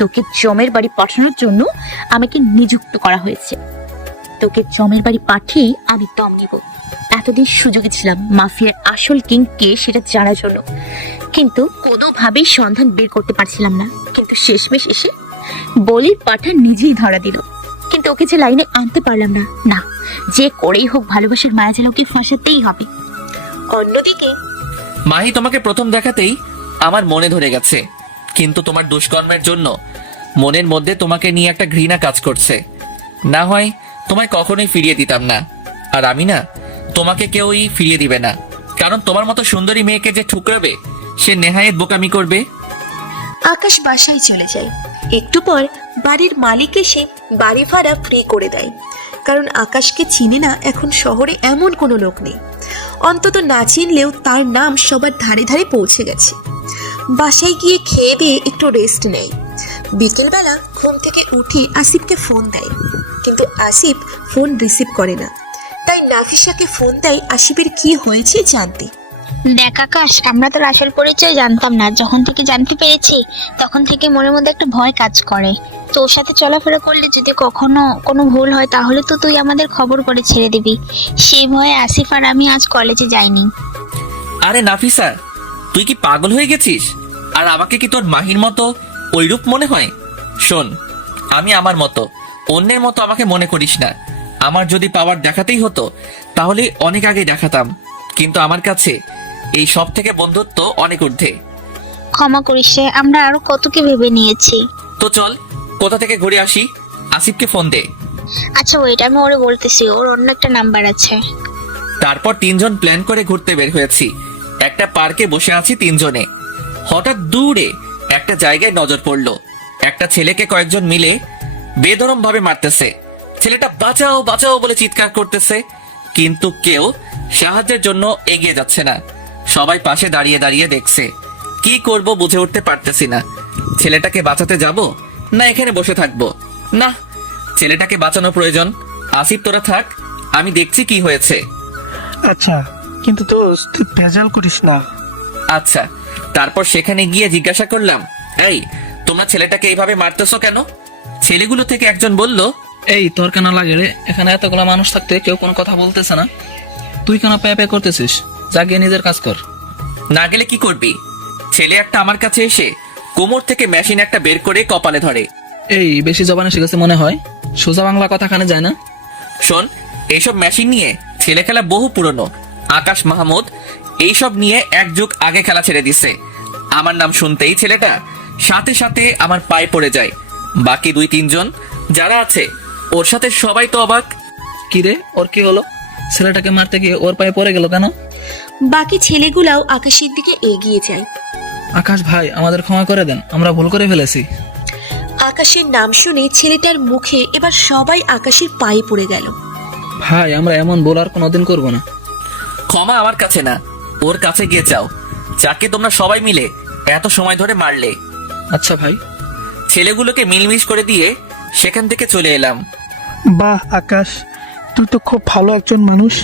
তোকে জমের বাড়ি পাঠানোর জন্য আমাকে নিযুক্ত করা হয়েছে। তোকে জমের বাড়ি পাঠিয়ে আমি দম নিব। এতদিন সুযোগে ছিলাম মাফিয়ার আসল কিং কে সেটা জানার জন্য, কিন্তু কোনোভাবেই সন্ধান বের করতে পারছিলাম না। কিন্তু শেষমেশ এসে বলির পাঠা নিজেই ধরা দিল, কিন্তু ওকে যে লাইনে আনতে পারলাম না। না, যে করেই হোক ভালোবাসার মায়াজাল ওকে ফাঁসাতেই হবে। অন্যদিকে মাহি, তোমাকে প্রথম দেখাতেই আমার মনে ধরে গেছে, কিন্তু তোমার দুষ্কর্মের জন্য মনের মধ্যে তোমাকে নিয়ে একটা ঘৃণা কাজ করছে। না হয় তোমায় কখনোই ফিরিয়ে দিতাম না। আর আমি না, তোমাকে কেউই ফিরিয়ে দিবে না, কারণ তোমার মতো সুন্দরী মেয়েকে যে ঠুকরাবে সে নেহায়েত বোকামি করবে। আকাশ বাসায় চলে যায়। একটু পর বাড়ির মালিক এসে বাড়ি ভাড়া ফ্রি করে দেয়, কারণ আকাশকে চিনে না এখন শহরে এমন কোনো লোক নেই। অন্তত না চিনলেও তার নাম সবার ধারে ধারে পৌঁছে গেছে। বাসায় গিয়ে খেয়ে দিয়ে একটু রেস্ট নেয়। বিকেলবেলা ঘুম থেকে উঠে আসিফকে ফোন দেয়, কিন্তু আসিফ ফোন রিসিভ করে না। তাই নাফিসাকে ফোন দেয় আসিফের কি হয়েছে জানতে। দেখ আকাশ, আমরা তোর আসল পরিচয় জানতাম না। যখন থেকে জানতে পেরেছি তখন থেকে মনের মধ্যে একটা ভয় কাজ করে। তোর সাথে চলাফেরা করলে যদি কখনো কোনো ভুল হয় তাহলে তো তুই আমাদের খবর করে ছেড়ে দিবি। সেই ভয়ে আসিফ আর আমি আজ কলেজে যাইনি। আরে নাফিসা, তুই কি পাগল হয়ে গেছিস? আর আমাকে কি তোর মাহির মতো ওইরূপ মনে হয়? শোন, আমি আমার মতো, অন্যের মতো আমাকে মনে করিস না। আমার যদি পাওয়ার দেখাতেই হতো তাহলে অনেক আগে দেখাতাম, কিন্তু আমার কাছে এই সব থেকে বন্ধুত্ব অনেক ঊর্ধ্বে। ক্ষমা করিস রে, আমরা আরো কত কি ভেবে নিয়েছি। তো চল কোথা থেকে ঘুরে আসি। আসিফকে ফোন দে। আচ্ছা ওয়েট, আমি ওরে বলতেছি, ওর অন্য একটা নাম্বার আছে। তারপর তিনজন প্ল্যান করে ঘুরতে বের হয়েছি। একটা পার্কে বসে আছি তিনজনে। হঠাৎ দূরে একটা জায়গায় নজর পড়লো। একটা ছেলেকে কয়েকজন মিলে বেদরম ভাবে মারতেছে। ছেলেটা বাঁচাও বাঁচাও বলে চিৎকার করতেছে, কিন্তু কেউ সাহায্যের জন্য এগিয়ে যাচ্ছে না। সবাই পাশে দাঁড়িয়ে দাঁড়িয়ে দেখছে। কি করব বুঝে উঠতে পারতেছি না। ছেলেটাকে বাঁচাতে যাব না এখানে বসে থাকবো? না, ছেলেটাকে বাঁচানো প্রয়োজন। আসিফ, তোরা থাক, আমি দেখছি কি হয়েছে। আচ্ছা, কিন্তু দোস্ত তুই ভেজাল করিস না। আচ্ছা, তারপর সেখানে গিয়ে জিজ্ঞাসা করলাম, এই তোমরা ছেলেটাকে এইভাবে মারতেছো কেন? ছেলেগুলো থেকে একজন বলল, এই তোর কেন লাগে রে? এখানে এতগুলো মানুষ থাকতে কেউ কোনো কথা বলতেছে না, তুই কেন প্যাঁ প্যাঁ করতেছিস? যা গিয়ে নিজের কাজ কর। না গেলে কি করবি? ছেলে একটা আমার কাছে এসে কোমর থেকে মেশিন একটা বের করে কপালে ধরে। এই বেশি জবানে শিখেছে মনে হয়, সোজা বাংলা কথা কানে যায় না। শোন, এইসব মেশিন নিয়ে ছেলে খেলা বহু পুরনো। আকাশ মাহমুদ এইসব নিয়ে এক যুগ আগে খেলা ছেড়ে দিছে। আমার নাম শুনতেই ছেলেটা সাথে সাথে আমার পায়ে পড়ে যায়। বাকি 2-3 জন যারা আছে ওর সাথে সবাই তো অবাক। কি রে, ওর কি হলো? ছেলেটাকে মারতে গিয়ে ওর পায়ে পড়ে গেল কেন? বাকি ছেলেগুলাও আকাশের দিকে এগিয়ে যায়। আকাশ ভাই, আমাদের ক্ষমা করে দেন, আমরা ভুল করে ফেলেছি। আকাশের নাম শুনে ছেলেটার মুখে এবার সবাই আকাশের পায়ে পড়ে গেল। ভাই, আমরা এমন ভুল আর কোনোদিন করবো না। ক্ষমা আমার কাছে না, ওর কাছে গিয়ে চাও, যাকে তোমরা সবাই মিলে এত সময় ধরে মারলে। আচ্ছা ভাই। ছেলেগুলোকে মিলমিশ করে দিয়ে সেখান থেকে চলে এলাম। বাহ আকাশ, তুই তো খুব ভালো একজন মানুষ।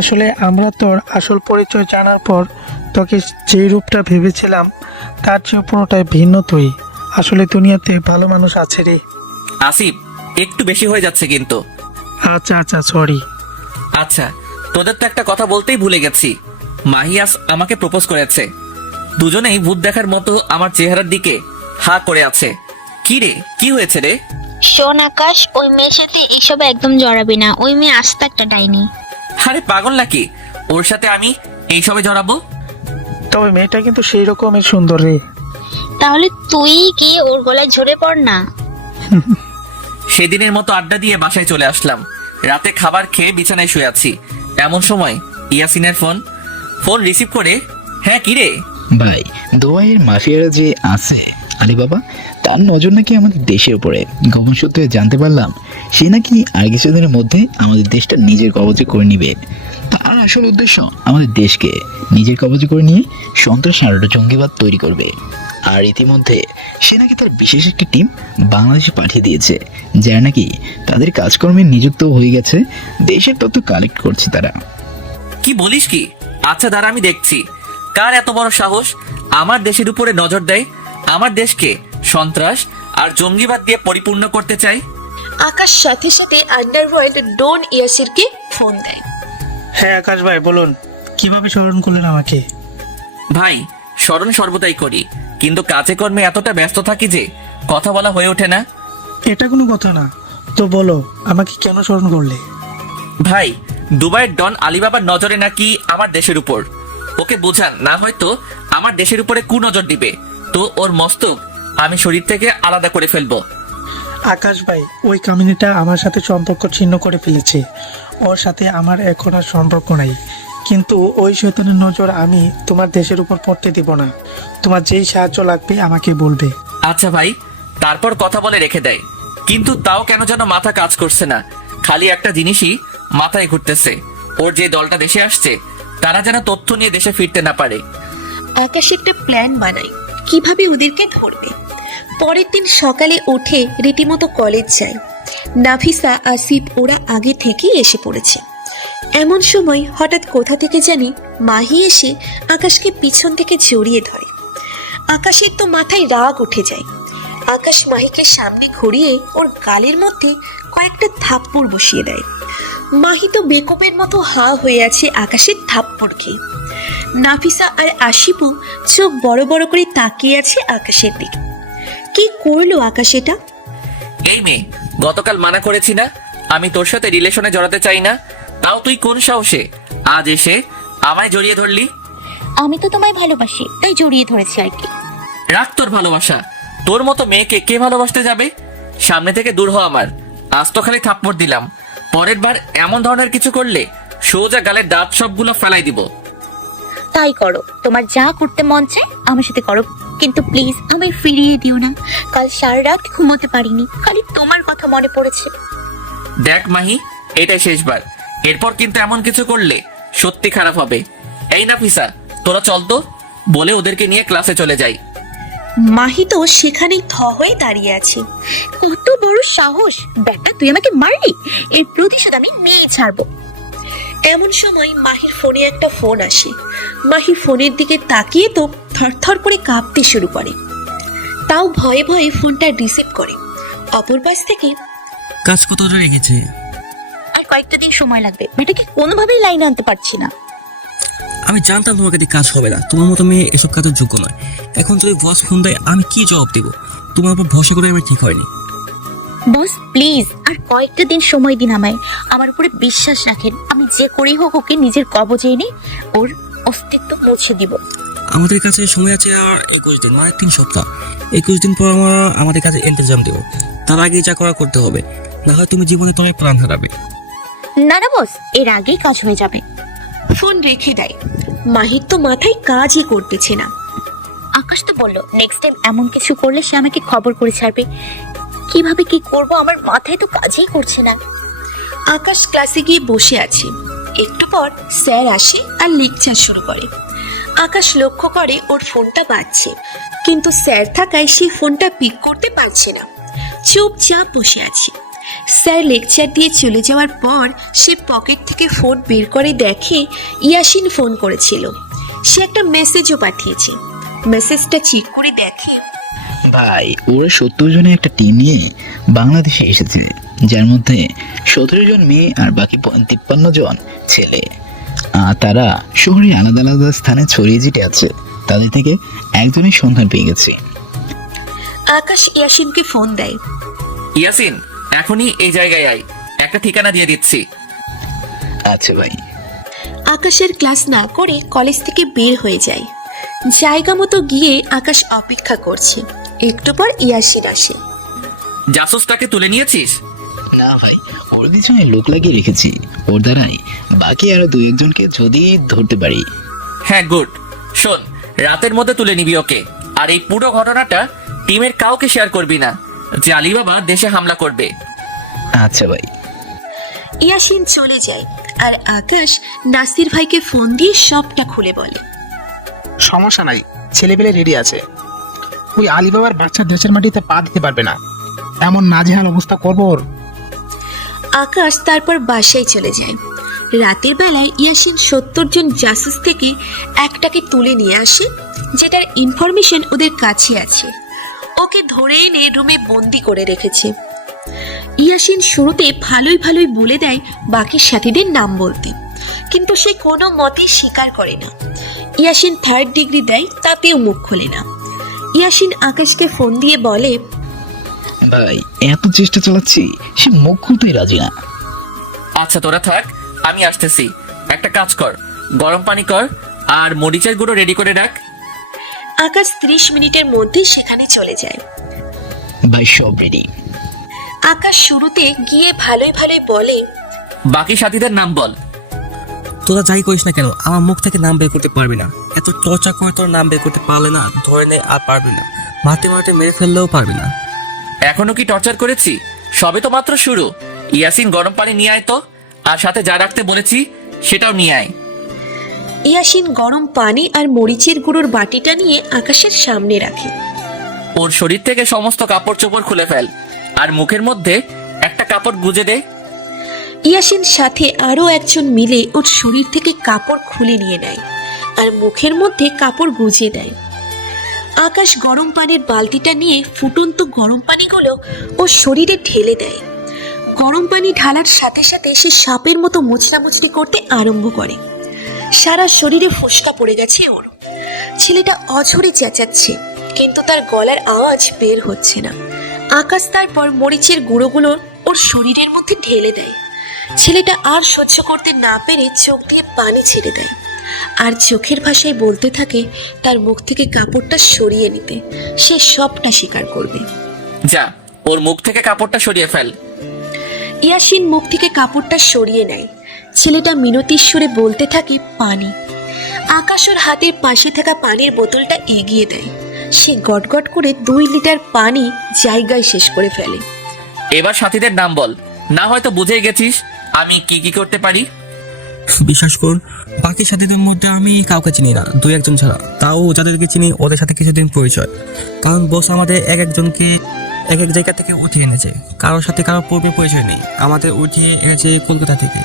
আসলে আমরা তোর আসল পরিচয় জানার পর তোকে যে রূপটা ভেবেছিলাম তার চেয়ে পুরোটাই ভিন্ন। তুই আসলে দুনিয়াতে ভালো মানুষ আছে রে। আসিফ, একটু বেশি হয়ে যাচ্ছে কিন্তু। আচ্ছা আচ্ছা, সরি। আচ্ছা, তোদের তো একটা কথা বলতেই ভুলে গেছি। মাহিয়াস আমাকে প্রপোজ করেছে। দুজনেই ভূত দেখার মতো আমার চেহারার দিকে হা করে আছে। কি রে, কি হয়েছে রে? শোন আকাশ, ওই মেয়ের সাথে এইসব একদম জড়াবি না। ওই মেয়ে আস্তে একটা ডাইনি। আরে পাগল নাকি? ওর সাথে আমি এইসবে জড়াবো? তবে মেয়েটা কিন্তু সেই রকমই সুন্দর রে। তাহলে তুই কি ওর গলায় ঝরে পড় না? সেদিনের মতো আড্ডা দিয়ে বাসায় চলে আসলাম। রাতে খাবার খেয়ে বিছানায় শুয়ে আছি। এমন সময় ইয়াসিনের ফোন রিসিভ করে, হ্যাঁ কি রে? ভাই, দোয়াইয়ের মাফিয়ারা যে আছে আরে বাবা, তার নজর নাকি আমাদের দেশের উপরে। গোপন সূত্রে জানতে পারলাম সে নাকি আর কিছুদিনের মধ্যে আমাদের দেশটা নিজের কবজে করে নিবে। তার আসল উদ্দেশ্য আমাদের দেশকে নিজের কবজে করে নিয়ে সন্ত্রাস আর জঙ্গিবাদ তৈরি করবে। আর ইতিমধ্যে সে নাকি তার বিশেষ একটি টিম বাংলাদেশে পাঠিয়ে দিয়েছে, যারা নাকি তাদের কাজকর্মে নিযুক্ত হয়ে গেছে। দেশের তথ্য কালেক্ট করছে তারা। কি বলিস কি? আচ্ছা দাঁড়া, আমি দেখছি কার এত বড় সাহস আমার দেশের উপরে নজর দেয়, আমার দেশকে সন্ত্রাস আর জঙ্গিবাদ দিয়ে পরিপূর্ণ করতে চায়। আকাশ সাথে সাথে আন্ডারওয়ার্ল্ড ডন ইয়াসিরকে ফোন দেয়। হ্যাঁ আকাশ ভাই বলুন, কিভাবে স্মরণ করলেন আমাকে? ভাই, স্মরণ সর্বদাই করি, কিন্তু কাজে কর্মে এতটা ব্যস্ত থাকি যে কথা বলা হয়ে ওঠে না। এটা কোনো কথা না, তো বলো আমাকে কেন স্মরণ করলে? ভাই, দুবাইয়ের ডন আলিবাবার নজরে নাকি আমার দেশের উপর। ওকে বোঝান, না হয়তো আমার দেশের উপরে কুনজর দিবে, তো ওর মস্তক আমি শরীর থেকে আলাদা করে ফেলবো। আকাশ ভাই, ওই কামিনীটা আমার সাথে সম্পর্ক ছিন্ন করে ফেলেছে। ওর সাথে আমার এখন আর সম্পর্ক নাই। কিন্তু ওই শয়তানের নজর আমি তোমার দেশের উপর পড়তে দিব না। তোমার যেই সাহায্য লাগবে আমাকে বলবে। আচ্ছা ভাই, তারপর কথা বলে রেখে দেয়, কিন্তু তাও কেন যেন মাথা কাজ করছে না। খালি একটা জিনিসই মাথায় ঘুরতেছে, ওর যে দলটা দেশে আসছে তারা যেন তথ্য নিয়ে দেশে ফিরতে না পারে। আকাশ একটা প্ল্যান বানায় কিভাবে ওদেরকে ধরবে। পরের দিন সকালে উঠে রীতিমতো কলেজ যায়। নাফিসা, আসিফ ওরা আগে থেকেই এসে পড়েছে। এমন সময় হঠাৎ কোথা থেকে জানি মাহি এসে আকাশকে পিছন থেকে জড়িয়ে ধরে। আকাশের তো মাথায় রাগ উঠে যায়। আকাশ মাহিকে সামনে ঘুরিয়ে ওর গালের মধ্যে কয়েকটা থাপ্পড় বসিয়ে দেয়। মাহি তো বেকুবের মতো হা হয়ে আছে আকাশের থাপ্পড় খেয়ে। নাফিসা আর আসিফও চোখ বড় বড় করে তাকিয়ে আছে আকাশের দিকে। কি করলো আকাশ এটা? এই মেয়ে, গতকাল মানা করেছি না আমি তোর সাথে রিলেশনে জড়াতে চাই না, তাও তুই কোন সাহসে আজ এসে আমায় জড়িয়ে ধরলি? আমি তো তোমায় ভালোবাসি, তাই জড়িয়ে ধরেছি আর কি। রাখ তোর ভালোবাসা, তোর মতো মেয়েকে কে ভালোবাসতে যাবে? সামনে থেকে দূর হ আমার। আজ তো খালি থাপ্পড় দিলাম, পরের বার এমন ধরনের কিছু করলে সোজা গালের দাঁত সবগুলো ফেলাই দিব। তাই করো, তোমার যা করতে মন চায় আমার সাথে করো, কিন্তু প্লিজ আমায় ফিরিয়ে দিও না। কাল সারা রাত ঘুমোতে পারিনি, খালি তোমার কথা মনে পড়েছে। দেখ মাহি, এটাই শেষবার, এরপর কিন্তু এমন কিছু করলে সত্যি খারাপ হবে। এই নাফিসা, তোরা চল তো, বলে ওদেরকে নিয়ে ক্লাসে চলে যাই। মাহি তো সেখানেই থ হয়ে দাঁড়িয়ে আছে। কত বড় সাহস বেটা, তুই আমাকে মারলি, এর প্রতিশোধ আমি নিয়ে ছাড়বো। এমন সময় মাহির ফোনে একটা ফোন আসে। মাহি ফোনের দিকে তাকিয়ে তো থরথর করে কাঁপতে শুরু করে। তাও ভয়ে ভয়ে ফোনটা রিসিভ করে। অপর পাশ থেকে কাজ কতটা রেখেছে? আর কয়েকটা দিন সময় লাগবে, বেটাকে কোনোভাবেই লাইনে আনতে পারছি না। আমি জানতাম তোমাকে দিয়ে কাজ হবে না, তোমার মতো মেয়ে এসব কাজের যোগ্য নয়। এখন যদি বস ফোন দেয় আমি কি জবাব দেবো? তোমার উপর ভরসা করে আমি ঠিক হয়নি। বস প্লিজ আর কয়েকটা দিন সময় দিন আমায়, আমার উপরে বিশ্বাস রাখেন। আমি যে করেই হোক ওকে নিজের কবজে এনে ওর অস্তিত্ব মুছে দিব। আমাদের কাছে সময় আছে আর 21 দিন, মানে 3 সপ্তাহ। 21 দিন পর আমরা আমাদের কাছে ইন্তজাম দেবো। তার আগে যা করা করতে হবে, না হয় তুমি জীবনে তোমার প্রাণ হারাবে। না না বস, এর আগেই কাজ হয়ে যাবে। ফোন রেখে দেয়। মাহির তো মাথায় কাজই করতেছে না। আকাশ তো বললো নেক্সট টাইম এমন কিছু করলে সে আমাকে খবর করে ছাড়বে। কিভাবে কি করব আমার মাথায় তো কাজই করছে না। আকাশ ক্লাসে গিয়ে বসে আছে। একটু পর স্যার আসে আর লেকচার শুরু করে। আকাশ লক্ষ্য করে ওর ফোনটা বাজছে, কিন্তু স্যার থাকায় সে ফোনটা পিক করতে পারছে না। চুপচাপ বসে আছে। স্যার লেকচার দিয়ে চলে যাওয়ার পর সে পকেট থেকে ফোন বের করে দেখে ইয়াসিন ফোন করেছিল। সে একটা মেসেজও পাঠিয়েছে। মেসেজটা চেক করে দেখে ভাই, ওরা 70 জনের একটা টিম নিয়ে বাংলাদেশে এসেছে, যার মধ্যে 17 জন মেয়ে আর বাকি 53 জন ছেলে। তারা শহরে আলাদা আলাদা স্থানে ছড়িয়ে ছিটে আছে। তাদের থেকে একজনের সন্ধান পেয়ে গেছে। আকাশ ইয়াসিনকে ফোন দেয়। ইয়াসিন, এখনই এই জায়গায় আয়, একটা ঠিকানা দিয়ে দিচ্ছি। আচ্ছা ভাই। আকাশের ক্লাস না করে কলেজ থেকে বের হয়ে যায়। জায়গা মতো গিয়ে আকাশ অপেক্ষা করছে। একটু পর ইয়াসিন আসে। জাসুসটাকে তুলে নিয়েছিস? না ভাই, ওর পিছনে লোক লাগিয়ে রেখেছি। ওর দ্বারাই বাকি আরো 2-1 জনকে যদি ধরতে পারি। হ্যাঁ, গুড। শোন, রাতের মধ্যে তুলে নিবি ওকে, আর এই পুরো ঘটনাটা টিমের কাউকে শেয়ার করবি না যে আলিবাবা দেশে হামলা করবে। আচ্ছা ভাই। ইয়াসিন চলে যায় আর আকাশ নাসির ভাইকে ফোন দিয়ে সবটা খুলে বলে। সমস্যা নাই, ছেলেপেলে রেডি আছে। ওই আলিবাবার বাচ্চা দেশের মাটিতে পা দিতে পারবে না, এমন নাজেহাল অবস্থা করবো ওর। আকাশ তারপর বাসায় চলে যায়। রাতের বেলায় ইয়াসিন 70 জন জাসুস থেকে একটাকে তুলে নিয়ে আসে, যেটার ইনফরমেশন ওদের কাছে আছে। ওকে ধরে এনে রুমে বন্দি করে রেখেছে। ইয়াসিন শুরুতে ভালোই বলে দেয় বাকি সাথীদের নাম বলতে, কিন্তু সে কোনো মতেই স্বীকার করে না। ইয়াসিন 3rd ডিগ্রি দেয়, তাতেও মুখ খোলে না। ইয়াসিন আকাশকে ফোন দিয়ে বলে, ভাই এত চেষ্টা চালাচ্ছি, সে মুখ খুলতেই রাজি না। আচ্ছা তোরা থাক, আমি আসতেছি। একটা কাজ কর, গরম পানি কর আর মরিচের গুঁড়ো রেডি করে রাখ। আকাশ 30 মিনিটের মধ্যে সেখানে চলে যায়। ভাই সব রেডি। আকাশ শুরুতে গিয়ে ভালোই বলে, বাকি সাথীদের নাম বল। তোরা যাই করিস না কেন, আমার মুখ থেকে নাম বের করতে পারবি না। এত চর্চা করে তোর নাম বের করতে পারলে না, ধরে নে আর পারবি না। মারতে মেরে ফেললেও পারবি না। এখনো কি টর্চার করেছি? সবে তো মাত্র শুরু। ইয়াসিন গরম পানি নিয়ে আয় তো, আর সাথে যা রাখতে বলেছি সেটাও নিয়ে আয়। ইয়াসিন গরম পানি আর মরিচের গুঁড়োর বাটিটা নিয়ে আকাশের সামনে রাখে। ওর শরীর থেকে সমস্ত কাপড় চোপড় খুলে ফেল, আর মুখের মধ্যে একটা কাপড় গুজে দে। ইয়াসিন সাথে আরো একজন মিলে ওর শরীর থেকে কাপড় খুলে নিয়ে নেয় আর মুখের মধ্যে কাপড় গুজিয়ে দেয়। আকাশ গরম পানির বালতিটা নিয়ে ফুটন্ত গরম পানিগুলো ওর শরীরে ঢেলে দেয়। গরম পানি ঢালার সাথে সাথে সে সাপের মতো মুচড়ামুচড়ি করতে আরম্ভ করে। সারা শরীরে ফোস্কা পড়ে গেছে ওর। ছেলেটা অঝরে চেঁচাচ্ছে, কিন্তু তার গলার আওয়াজ বের হচ্ছে না। আকাশ তারপর মরিচের গুঁড়োগুলো ওর শরীরের মধ্যে ঢেলে দেয়। ছেলেটা আর সহ্য করতে না পেরে চোখ দিয়ে পানি ছেড়ে দেয়, আর চোখের ভাষায় বলতে থাকে তার মুখ থেকে কাপড়টা সরিয়ে নিতে। সে সবটা স্বীকার করবে। যা, ওর মুখ থেকে কাপড়টা সরিয়ে ফেল। ইয়াসিন মুখ থেকে কাপড়টা সরিয়ে নেয়। ছেলেটা মিনতির সুরে বলতে থাকে পানি। আকাশ ওর হাতের পাশে থাকা পানির বোতলটা এগিয়ে দেয়। সে গটগট করে 2 লিটার পানি জায়গায় শেষ করে ফেলে। এবার সাথীদের নাম বল, না হয়তো বুঝে গেছিস আমি কি করতে পারি। বিশ্বাস করুন, বাকি সাথীদের মধ্যে আমি কাউকে চিনি না, 2-1 ছাড়া। তাও যাদেরকে চিনি ওদের সাথে কিছুদিন পরিচয়, কারণ বস আমাদের একজনকে এক জায়গা থেকে উঠিয়ে এনেছে। কারোর সাথে কারোর পূর্বে পরিচয় নেই, আমাদের উঠিয়ে এনেছে কলকাতা থেকে।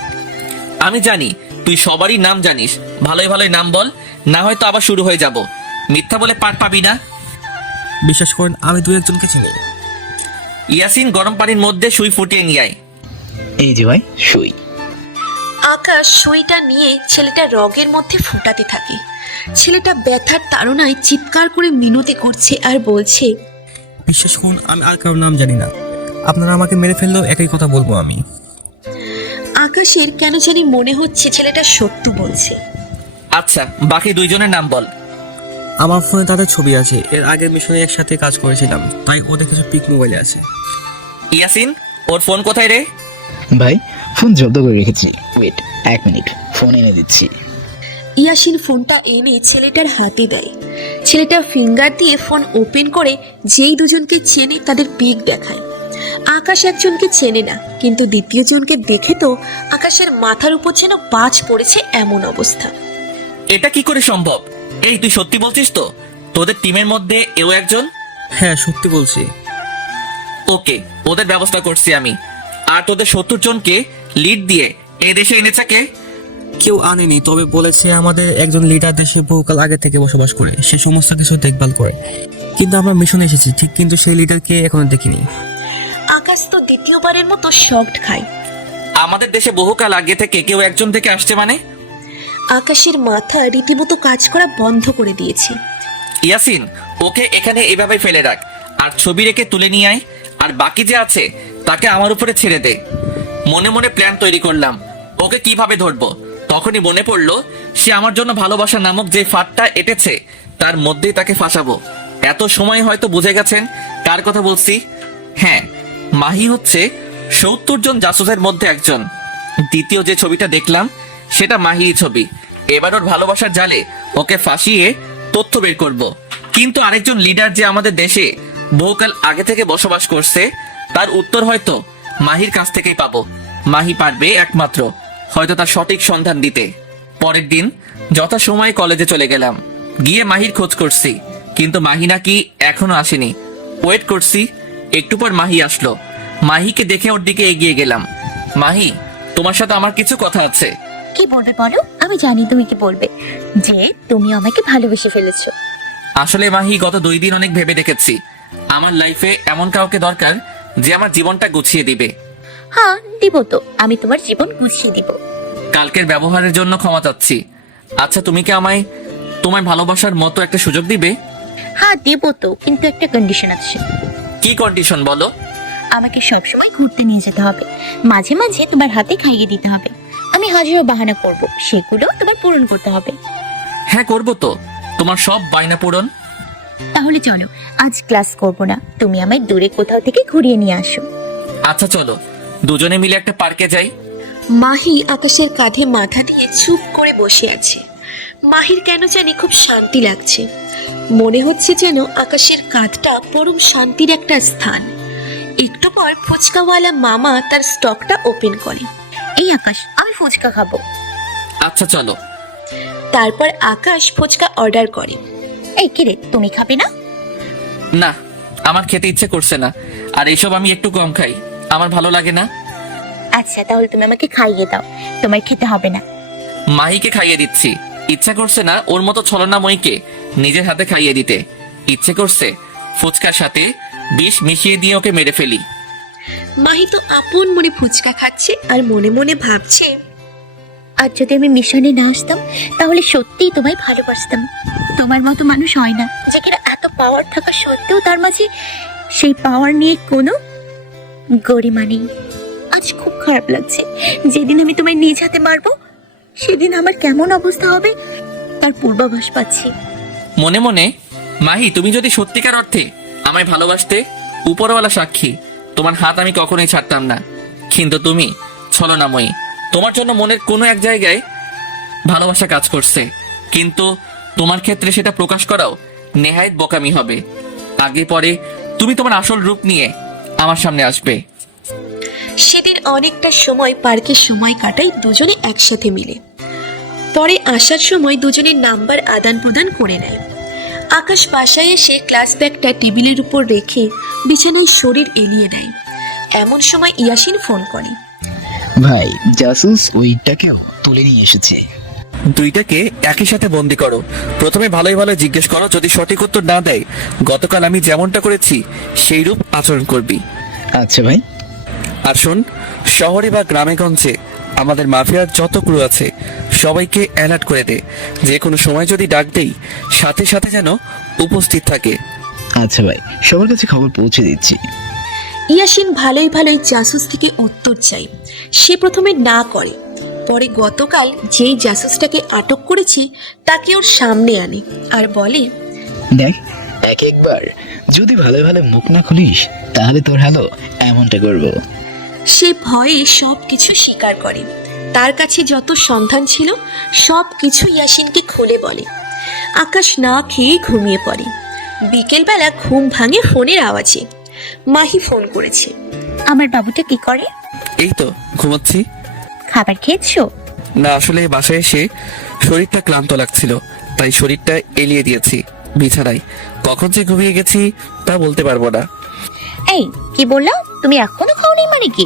আমি জানি তুই সবারই নাম জানিস, ভালোই নাম বল, না হয়তো আবার শুরু হয়ে যাব। মিথ্যা বলে পার পাবি না। বিশ্বাস করেন, আমি 2-1 চিনি। ইয়াসিন গরম পানির মধ্যে সুই ফুটিয়ে নিয়ে আয়। এই যে ভাই সুই। আকাশ সুইটা নিয়ে ছেলেটা রগের মধ্যে ফোটাতে থাকে। ছেলেটা ব্যথার তাড়নায় চিৎকার করে মিনতি করছে আর বলছে, বিশ্বাস করুন, আমি আর কারোর নাম জানি না। আপনারা আমাকে মেরে ফেললেও একই কথা বলবো আমি। আকাশের কেন জানি মনে হচ্ছে ছেলেটা সত্য বলছে। আচ্ছা, বাকি 2 জনের নাম বল। আমার ফোনে তাদের ছবি আছে, এর আগের মিশনে একসাথে কাজ করেছিলাম, তাই ওদের কিছু পিক মোবাইলে আছে। ইয়াসিন, ওর ফোন কোথায় রে? ভাই ফোন জব্দ করে রেখেছি, ওয়েট 1 মিনিট, ফোন এনে দিচ্ছি। ইয়াসিন ফোনটা এনে ছেলেটার হাতে দেয়। ছেলেটা ফিঙ্গার দিয়ে ফোন ওপেন করে যেই দুজনকে চেনে তাদের পিক দেখায়। আকাশ একজনকে চেনে না, কিন্তু দ্বিতীয় জনকে দেখে তো আকাশের মাথার উপর যেন বাজ পড়েছে এমন অবস্থা। এটা কি করে সম্ভব? এই তুই সত্যি বলছিস তো তোদের টিমের মধ্যে এও একজন? হ্যাঁ, সত্যি বলছি। ওকে, ওদের ব্যবস্থা করছি আমি। আর তোদের 70 জনকে লিড দিয়ে এই দেশে এনেছে কে? কেউ আনেনি, তবে বলেছে আমাদের একজন লিডার দেশে বহুকাল আগে থেকে বসবাস করে, সে সমস্ত কিছু দেখভাল করে। কিন্তু আমরা মিশনে এসেছি ঠিক, কিন্তু সেই লিডারকে এখনো দেখিনি। আকাশ তো দ্বিতীয়বারের মতো শকড খায়। আমাদের দেশে বহুকাল আগে থেকে কেউ একজন থেকে আসছে মানে? আকাশের মাথা রীতিমতো কাজ করা বন্ধ করে দিয়েছে। ইয়াসিন, ওকে এখানে এভাবে ফেলে রাখ, আর ছবি রেখে তুলে নিয়ে আয়। আর বাকি যে আছে তাকে আমার উপরে ছেড়ে দে। মনে মনে প্ল্যান তৈরি করলাম ওকে কিভাবে ধরবো। তখনই মনে পড়লো সে আমার জন্য ভালোবাসা নামক যে ফাঁদটা এঁটেছে তার মধ্যেই তাকে ফাঁসাবো। এত সময় হয়তো বুঝে গেছেন কার কথা বলছি। হ্যাঁ, মাহি হচ্ছে 70 জন জাসুসের মধ্যে একজন। দ্বিতীয় যে ছবিটা দেখলাম সেটা মাহির ছবি। এবার ওর ভালোবাসার জালে ওকে ফাঁসিয়ে তথ্য বের করব। কিন্তু আরেকজন লিডার যে আমাদের দেশে বহুকাল আগে থেকে বসবাস করছে তার উত্তর হয়তো মাহির কাছ থেকেই পাবো। মাহি পারবে একমাত্র হয়তো তার সঠিক সন্ধান দিতে। পরের দিন যথাসময়ে কলেজে চলে গেলাম। গিয়ে মাহির খোঁজ করছি, কিন্তু মাহি নাকি এখনো আসেনি। ওয়েট করছি, একটু পর মাহি আসলো। মাহিকে দেখে ওর দিকে এগিয়ে গেলাম। মাহি, তোমার সাথে আমার কিছু কথা আছে। কি বলবে বলো? আমি জানি তুমি কি বলবে, যে তুমি আমাকে ভালোবেসে ফেলেছো। আসলে মাহি, গত 2 দিন অনেক ভেবে দেখেছি আমার লাইফে এমন কাউকে দরকার যে আমার জীবনটা গুছিয়ে দিবে। হ্যাঁ দিব তো, আমি তোমার জীবন গুছিয়ে দিব। কালকের ব্যবহারের জন্য ক্ষমা চাচ্ছি। আচ্ছা, তুমি কি আমায় তোমায় ভালোবাসার মতো একটা সুযোগ দিবে? হ্যাঁ দিব তো, কিন্তু একটা কন্ডিশন আছে। কি কন্ডিশন বলো? আমাকে সবসময় ঘুরতে নিয়ে যেতে হবে, মাঝে মাঝে তোমার হাতে খাইয়ে দিতে হবে। আমি হাজারো বাহানা করব, সেগুলো তোমার পূরণ করতে হবে। হ্যাঁ, করবো তো, তোমার সব বায়না পূরণ। তাহলে চলো, আজ ক্লাস করব না, তুমি আমায় দূরে কোথাও থেকে ঘুরিয়ে নিয়ে আসো। আচ্ছা চলো, দুজনে মিলে একটা পার্কে যাই। মাহি আকাশের কাঁধে মাথা দিয়ে চুপ করে বসে আছে। মাহির কেন জানি খুব শান্তি লাগছে। মনে হচ্ছে যেন আকাশের কাঁধটা পরম শান্তির একটা স্থান। একটু পর ফুচকাওয়ালা মামা তার স্টকটা ওপেন করে। এই আকাশ, আমি ফুচকা খাবো। আচ্ছা চলো। তারপর আকাশ ফুচকা অর্ডার করে। এই কিরে, তুমি খাবে না? না, আমার খেতে ইচ্ছে করছে না, আর এইসব আমি একটু কম খাই, আমার ভালো লাগে না। আচ্ছা তাহলে তুমি আমাকে খাইয়ে দাও, তোমার খেতে হবে না। মাহিকে খাইয়ে দিচ্ছি, ইচ্ছা করছে না ওর মতো ছলনাময়ীকে নিজের হাতে খাইয়ে দিতে। ইচ্ছে করছে ফুচকার সাথে বিষ মিশিয়ে দিয়ে ওকে মেরে ফেলি। মাহি তো আপন মনে ফুচকা খাচ্ছে আর মনে মনে ভাবছে, আর যদি আমি মিশনে না আসতাম তাহলে সত্যিই তোমায় ভালোবাসতাম। তোমার মতো মানুষ হয় না, যে কিনা এত পাওয়ার থাকা সত্ত্বেও তার মাঝে সেই পাওয়ার নিয়ে কোনো গরিমা নেই। আজ খুব খারাপ লাগছে, যেদিন আমি তোমায় নিজ হাতে মারবো সেদিন আমার কেমন অবস্থা হবে তার পূর্বাভাস পাচ্ছি। মনে মনে, মাহি তুমি যদি সত্যিকার অর্থে আমায় ভালোবাসতে, উপরওয়ালা সাক্ষী, তোমার হাত আমি কখনোই ছাড়তাম না। কিন্তু তুমি ছলনাময়ী, তোমার জন্য মনের কোনো এক জায়গায় ভালোবাসা কাজ করছে, কিন্তু তোমার ক্ষেত্রে সেটা প্রকাশ করাও নেহায়েত বোকামি হবে। আগে পরে তুমি তোমার আসল রূপ নিয়ে আমার সামনে আসবে। সেদিন অনেকটা সময় পার্কে সময় কাটাই দুজনে একসাথে মিলে। পরে আসার সময় দুজনের নাম্বার আদান প্রদান করে নেয়। আকাশ বাসায় এসে ক্লাস ব্যাগটা টেবিলের উপর রেখে বিছানায় শরীর এলিয়ে নেয়। এমন সময় ইয়াসিন ফোন করে। ভাই, জাসুস ওইটাকেও তুলে নিয়ে এসেছে। দুইটাকে একই সাথে বন্দি করো। প্রথমে ভালোই ভালো জিজ্ঞেস করো, যদি সঠিক উত্তর না দেয় গতকাল আমি যেমনটা করেছি সেই রূপ আচরণ করবি। আচ্ছা ভাই। আর শোন, শহরে বা গ্রামে গঞ্জে আমাদের মাফিয়ার যত ক্রু আছে সবাইকে অ্যালার্ট করে দে, যে কোনো সময় যদি ডাক দেই সাথে সাথে যেন উপস্থিত থাকে। আচ্ছা ভাই, সবার কাছে খবর পৌঁছে দিচ্ছি। ইয়াসিন ভালোই ভালোই জাসুস থেকে উত্তর চাই। সে প্রথমে না করে, পরে গতকাল যেই জাসুসটাকে আটক করেছি তাকে ওর সামনে আনে আর বলে, দেখ, একবার যদি ভালো ভালো মুখ না খুলিস তাহলে তোর হ্যালো এমনটা করবো। সে ভয়ে সব কিছু স্বীকার করে। তার কাছে যত সন্ধান ছিল সব কিছু ইয়াসিনকে খুলে বলে। আকাশ না খেয়ে ঘুমিয়ে পড়ে। বিকেলবেলা ঘুম ভাঙে ফোনের আওয়াজে। মাহি ফোন করেছে। আমার বাবুটা কি করে? এই তো ঘুমাচ্ছি। খাবার খেয়েছো? না, আসলে বাসায় এসে শরীরটা ক্লান্ত লাগছিল, তাই শরীরটা এলিয়ে দিয়েছি বিছানায়। কখন যে ঘুমিয়ে গেছি তা বলতে পারবো না। এই কি বললাম, তুমি এখনো খাওনি মানে কি?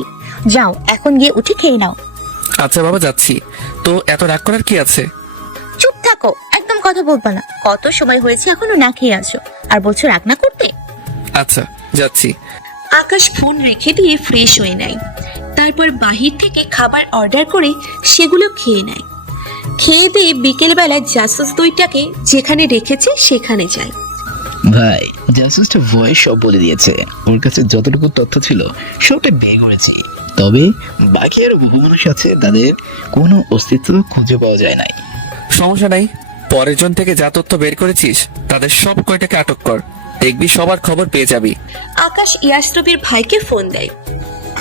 যাও এখন গিয়ে উঠে খেয়ে নাও। আচ্ছা বাবা, যাচ্ছি। তো এত রাগ করার কি আছে? চুপ থাকো, একদম কথা বলবা না। কত সময় হয়েছে এখনো না খেয়ে আছো, আর বলছো রাগ না করতে? আচ্ছা যাচ্ছি। আকাশ ফোন রেখে দিয়ে ফ্রেশ হয়ে নেয়। তারপর বাহির থেকে খাবার অর্ডার করে সেগুলো খেয়ে নেয়। খেয়ে দিয়ে বিকেলবেলা জাসুস দুইটাকে যেখানে রেখেছে সেখানে যায়। ভাই, জাসুসটা ভয়েস সব বলে দিয়েছে। ওর কাছে যতটুকু তথ্য ছিল সবটা বের করেছে। তবে বাকি আরো বহু মানুষ আছে, তাদের কোনো অস্তিত্ব খুঁজে পাওয়া যায় নাই। সমস্যা নাই, পরের জন থেকে যা তথ্য বের করেছিস তাদের সব কয়টাকে আটক কর, দেখবি সবার খবর পেয়ে যাবি। আকাশ ইয়াসরবির ভাইকে ফোন দেয়।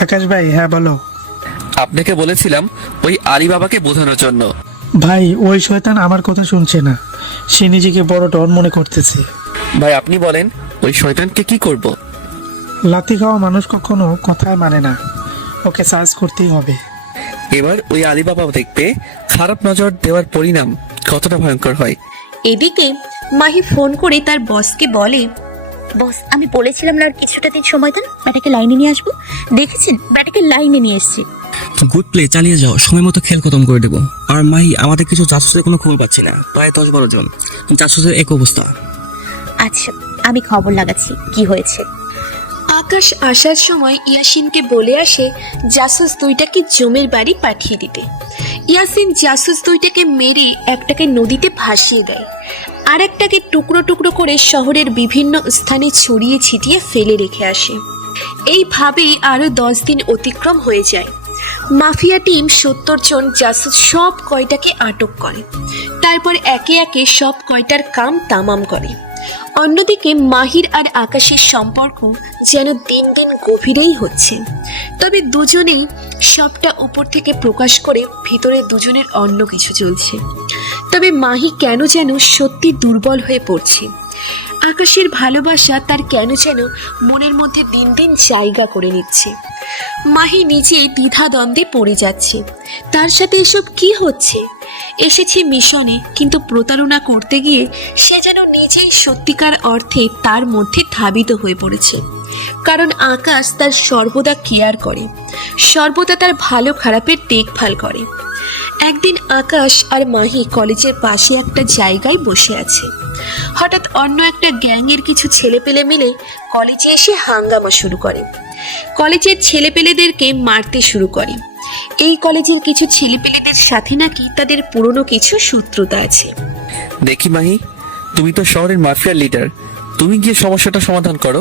আকাশ ভাই, হ্যাঁ বলো। আপনাকে বলেছিলাম ওই আলী বাবাকে বোঝানোর জন্য। ভাই, ওই শয়তান আমার কথা শুনছে না, সে নিজেকে বড় ডন মনে করতেছে। ভাই আপনি বলেন, ওই শয়তানকে কি করব? লাথি খাওয়া মানুষ কখনো কথায় মানে না, ওকে সার্চ করতেই হবে। এবার ওই আলী বাবা দেখবে খারাপ নজর দেওয়ার পরিণাম কতটা ভয়ঙ্কর হয়। এদিকে মাহি ফোন করে তার বসকে বলে, বস আমি বলেছিলাম না আর কিছুটা দিন সময় দেন, ব্যাটাকে লাইনে নিয়ে আসবো। দেখেছেন ব্যাটাকে লাইনে নিয়ে এসছি। গুড প্লে, চালিয়ে যাও, সময় মতো খেল খতম করে দেবো। আর মাহি, আমাদের কিছু জাসুসের কোনো খবর পাচ্ছি না, প্রায় 10-12 জন জাসুসের এক অবস্থা। আচ্ছা আমি খবর লাগাচ্ছি কি হয়েছে। আকাশ আসার সময় ইয়াসিনকে বলে আসে জাসুস দুইটাকে জমের বাড়ি পাঠিয়ে দিতে। ইয়াসিন জাসুস দুইটাকে মেরে একটাকে নদীতে ভাসিয়ে দেয়, আর একটাকে টুকরো টুকরো করে শহরের বিভিন্ন স্থানে ছড়িয়ে ছিটিয়ে ফেলে রেখে আসে। এইভাবেই আরো 10 দিন অতিক্রম হয়ে যায়। মাফিয়া টিম 70 জন জাসুস সব কয়টাকে আটক করে, তারপর একে একে সব কয়টার কাম তামাম করে। অন্যদিকে মাহির আর আকাশের সম্পর্ক যেন দিন দিন গভীরই হচ্ছে, তবে দুজনেই সবটা উপর থেকে প্রকাশ করে ভিতরে দুজনের অন্য কিছু চলছে। তবে মাহি কেন যেন সত্যি দুর্বল হয়ে পড়ছে। আকাশের ভালোবাসা তার কেন যেন মনের মধ্যে দিন দিন জায়গা করে নিচ্ছে। মাহি নিজে দ্বিধাদ্বন্দ্বে পড়ে যাচ্ছে, তার সাথে এসব কি হচ্ছে। এসেছে মিশনে, কিন্তু প্রতারণা করতে গিয়ে সে যেন নিজেই সত্যিকার অর্থে তার মধ্যে ধাবিত হয়ে পড়েছে। কারণ আকাশ তার সর্বদা কেয়ার করে, সর্বদা তার ভালো খারাপের দেখভাল করে। একদিন আকাশ আর মাহি কলেজের পাশে একটা জায়গায় বসে আছে। হঠাৎ অন্য একটা গ্যাংয়ের কিছু ছেলেপেলে মিলে কলেজে এসে হাঙ্গামা শুরু করে। কলেজের ছেলেপেলেদেরকে মারতে শুরু করে। এই কলেজের কিছু ছেলেপেলেদের সাথে নাকি তাদের পুরনো কিছু শত্রুতা আছে। দেখি মাহি, তুমি তো শহরের মাফিয়ার লিডার, তুমি গিয়ে সমস্যাটা সমাধান করো।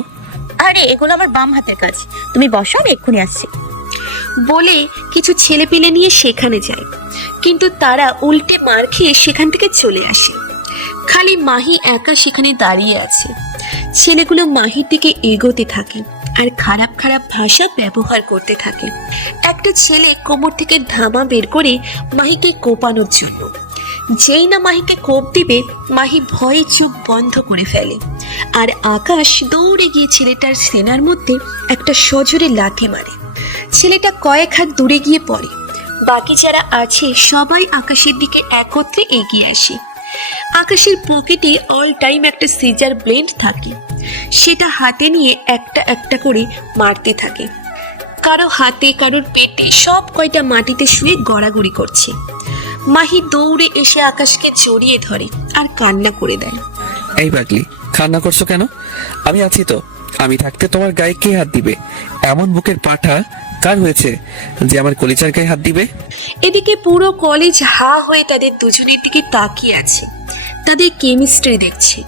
আরে এগুলো আমার বাম হাতের কাজ, তুমি বসো আমি এক্ষুনি আসছি। বলে কিছু ছেলেপেলে নিয়ে সেখানে যায়, কিন্তু তারা উল্টে মার খেয়ে সেখান থেকে চলে আসে। খালি মাহি একা সেখানে দাঁড়িয়ে আছে। ছেলেগুলো মাহির দিকে এগোতে থাকে আর খারাপ খারাপ ভাষা ব্যবহার করতে থাকে। একটা ছেলে কোমর থেকে ধামা বের করে মাহিকে কোপানোর জন্য। যেই না মাহিকে কোপ দিবে, মাহি ভয়ে চোখ বন্ধ করে ফেলে, আর আকাশ দৌড়ে গিয়ে ছেলেটার সেনার মধ্যে একটা সজোরে লাথি মারে। ছেলেটা কয়েক হাত দূরে গিয়ে পড়ে। বাকি যারা আছে সবাই আকাশের দিকে একত্রে এগিয়ে আসে। আকাশের পকেটে অল টাইম একটা সিজার ব্লেড থাকে, সেটা হাতে নিয়ে একটা একটা করে মারতে থাকে। কারো হাতে, কারোর পেটে, সব কয়টা মাটিতে শুয়ে গড়াগড়ি করছে। মাহি দৌড়ে এসে আকাশকে জড়িয়ে ধরে আর কান্না করে দেয়। এই পাগলি, কান্না করছো কেন? আমি আছি তো, আমি থাকতে তোমার গায়ে কে হাত দিবে? এমন বুকের পাঠা কার হয়েছে যে আমার কলিজার গায়ে হাত দিবে? এদিকে পুরো কলেজ হা হয়ে তাদের দুজনের দিকে তাকিয়ে আছে, তাদের কেমিস্ট্রি দেখছে।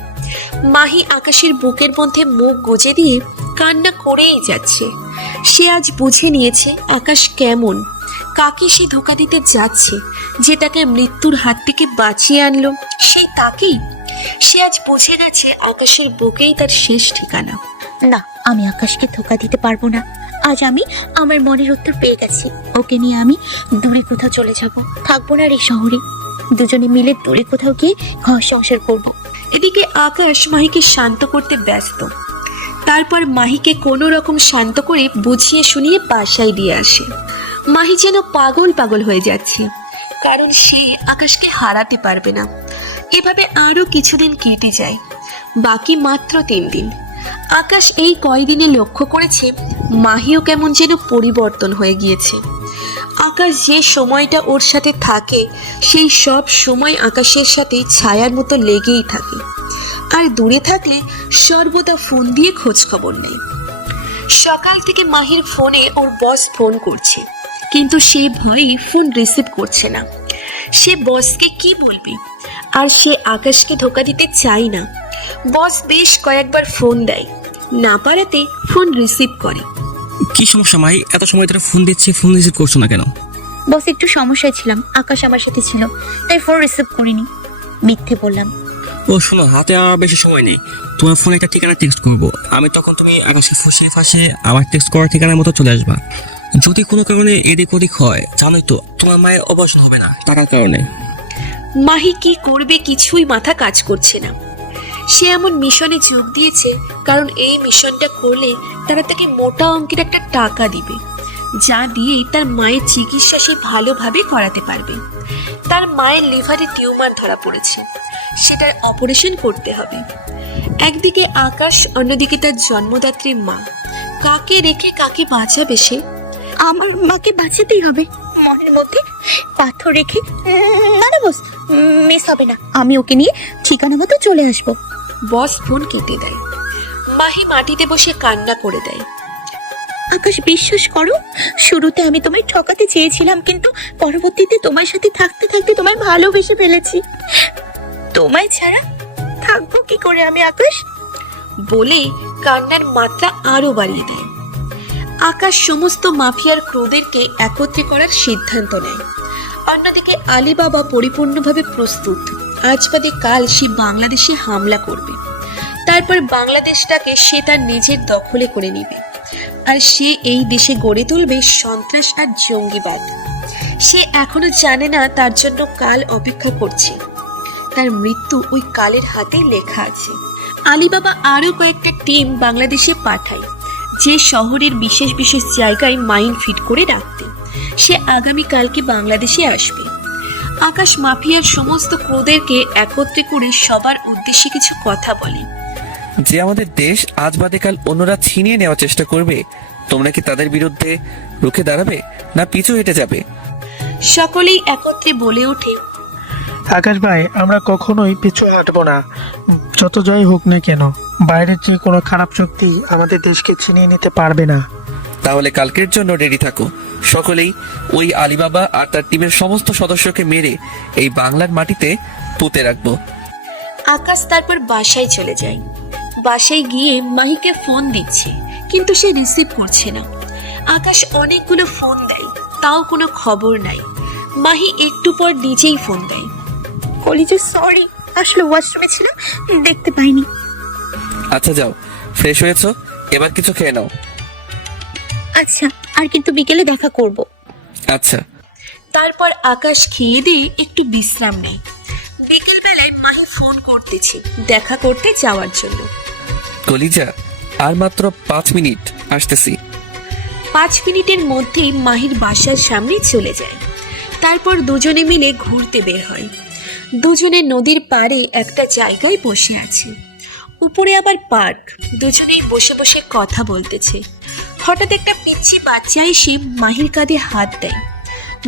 মাহি আকাশের বুকের মধ্যে মুখ গুজে দিয়ে কান্না করেই যাচ্ছে। সে আজ বুঝে নিয়েছে আকাশ কেমন, কাকে সে ধোঁকা দিতে যাচ্ছে, যে তাকে মৃত্যুর হাত থেকে বাঁচিয়ে আনলো সেই তাকেই। সে আজ বুঝে গেছে আকাশের বুকেই তার শেষ ঠিকানা। না, আমি আকাশকে ধোকা দিতে পারবো না। আজ আমি আমার মনের উত্তর পেয়ে গেছি। ওকে নিয়ে আমি দূরে কোথাও চলে যাব, থাকবো না আর এই শহরে। দুজনে মিলে দূরে কোথাও গিয়ে ঘর সংসার করবো। এদিকে আকাশ মাহিকে শান্ত করতে ব্যস্ত। তারপর মাহিকে কোনো রকম শান্ত করে বুঝিয়ে শুনিয়ে বাসায় দিয়ে আসে। মাহি যেন পাগল পাগল হয়ে যাচ্ছে, কারণ সে আকাশকে হারাতে পারবে না। এভাবে আরো কিছুদিন কেটে যায়, বাকি মাত্র 3 দিন। আকাশ এই কয়দিনে লক্ষ্য করেছে মাহিও কেমন যেন পরিবর্তন হয়ে গিয়েছে। আকাশ যে সময়টা ওর সাথে থাকে, সেই সব সময় আকাশের সাথে ছায়ার মতো লেগেই থাকে, আর দূরে থাকলে সর্বদা ফোন দিয়ে খোঁজ খবর নেয়। সকাল থেকে মাহির ফোনে ওর বস ফোন করছে, কিন্তু সে ভয়ে ফোন রিসিভ করছে না। সে বসকে কি বলবে, আর সে আকাশকে ধোকা দিতে চায় না। বস বেশ কয়েকবার ফোন দেয়, না পারাতে ফোন রিসিভ করে। কি সমস্যা মাহি, এত সময় ধরে ফোন দিচ্ছে, ফোন রিসিভ করছো না কেন? বস একটু সমস্যায় ছিলাম, আকাশ আমার সাথে ছিল তাই ফোন রিসিভ করিনি। মিথ্যে বললাম। ও শোনো, হাতে আর বেশি সময় নেই, তোমার ফোনে একটা ঠিকানা টেক্সট করবো আমি, তখন তুমি আকাশকে ফুসিয়ে ফাঁসে আমার টেক্সট করার ঠিকানার মতো চলে আসবা। যদি কোনো কারণে এদিক ওদিক হয়, জানোই তো তোমার মায়ের অপারেশন হবে না টাকার কারণে। মাহি কি করবে কিছুই মাথা কাজ করছে না। সে এমন মিশনে যোগ দিয়েছে কারণ এই মিশনটা করলে তারা তাকে মোটা অঙ্কের একটা টাকা দিবে। যা দিয়ে তার মায়ের চিকিৎসা সে ভালোভাবে করাতে পারবে। তার মায়ের লিভারে টিউমার ধরা পড়েছে, সেটার অপারেশন করতে হবে। একদিকে আকাশ, অন্যদিকে তার জন্মদাত্রী মা। কাকে রেখে কাকে বাঁচাবে সে? আমার মাকে বাঁচাতেই হবে। মনের মধ্যে পাথর রেখে না না বস, মিস হবে না। আমি ওকে নিয়ে ঠিকানা মতো চলে আসবো। বস ফোন কেটে দেয়। মাহি মাটিতে বসে কান্না করে দেয়। আকাশ, বিশ্বাস করো, শুরুতে আমি তোমায় ঠকাতে চেয়েছিলাম, কিন্তু পরবর্তীতে তোমার সাথে থাকতে থাকতে তোমায় ভালোবেসে ফেলেছি। তোমায় ছাড়া থাকবো কি করে আমি আকাশ? বলে কান্নার মাত্রা আরো বাড়িয়ে দেয়। আকাশ সমস্ত মাফিয়ার ক্রোদেরকে একত্রে করার সিদ্ধান্ত নেয়। অন্যদিকে আলিবাবা পরিপূর্ণভাবে প্রস্তুত। আজ বাদে কাল সে বাংলাদেশে হামলা করবে। তারপর বাংলাদেশটাকে সে তার নিজের দখলে করে নেবে। আর সে এই দেশে গড়ে তুলবে সন্ত্রাস আর জঙ্গিবাদ। সে এখনো জানে না তার জন্য কাল অপেক্ষা করছে। তার মৃত্যু ওই কালের হাতে লেখা আছে। আলিবাবা আরও কয়েকটা টিম বাংলাদেশে পাঠায়, যে শহরের বিশেষ বিশেষ জায়গায় মাইন ফিট করে রাখতে। সে আগামীকালকে বাংলাদেশে আসবে। আকাশ মাফিয়ার সমস্ত ক্রোদেরকে একত্রে করে সবার উদ্দেশ্যে কিছু কথা বলে। যে আমাদের দেশ আজ বাদে কাল অন্যরা ছিনিয়ে নেওয়ার চেষ্টা করবে, তোমরা কি তাদের বিরুদ্ধে রুখে দাঁড়াবে না পিছু হেঁটে যাবে? সকলেই একত্রে বলে ওঠে, আকাশ ভাই, আমরা কখনোই পিছু হাঁটবো না। যত জয় হোক না কেন, বাইরের যে কোনো খারাপ শক্তি আমাদের দেশকে ছিনিয়ে নিতে পারবে না। তাহলে কালকের জন্য রেডি থাকো। সকলেই ওই আলিবাবা আর তার টিমের সমস্ত সদস্যকে মেরে এই বাংলার মাটিতে পুঁতে রাখবো। আকাশ তারপর বাসায় চলে যায়। বাসায় গিয়ে মাহিকে ফোন দিচ্ছে, কিন্তু সে রিসিভ করছে না। আকাশ অনেকগুলো ফোন দেয়, তাও কোনো খবর নাই। মাহি একটু পর নিজেই ফোন দেয়। কলিজে সরি, আসলে ওয়াশরুমে ছিলাম, দেখতে পাইনি। আচ্ছা যাও, ফ্রেশ হয়েছো, এবার কিছু খেয়ে নাও। আচ্ছা, আর কিন্তু বিকেলে দেখা করব। আচ্ছা। তারপর আকাশ খেয়ে দিয়ে একটু বিশ্রাম নেয়। বিকেল বেলায় মাহি ফোন করতেছে দেখা করতে যাওয়ার জন্য। কলিজা, আর মাত্র 5 মিনিট, আসতেছি। 5 মিনিটের মধ্যেই মাহির বাসার সামনে চলে যায়। তারপর দুজনে মিলে ঘুরতে বের হয়। দুজনে নদীর পাড়ে একটা জায়গায় বসে আছে। উপরে আবার পার্ক। দুজনেই বসে বসে কথা বলতেছে। হঠাৎ একটা পিচ্চি বাচ্চা এসে মাহির কাঁধে হাত দেয়।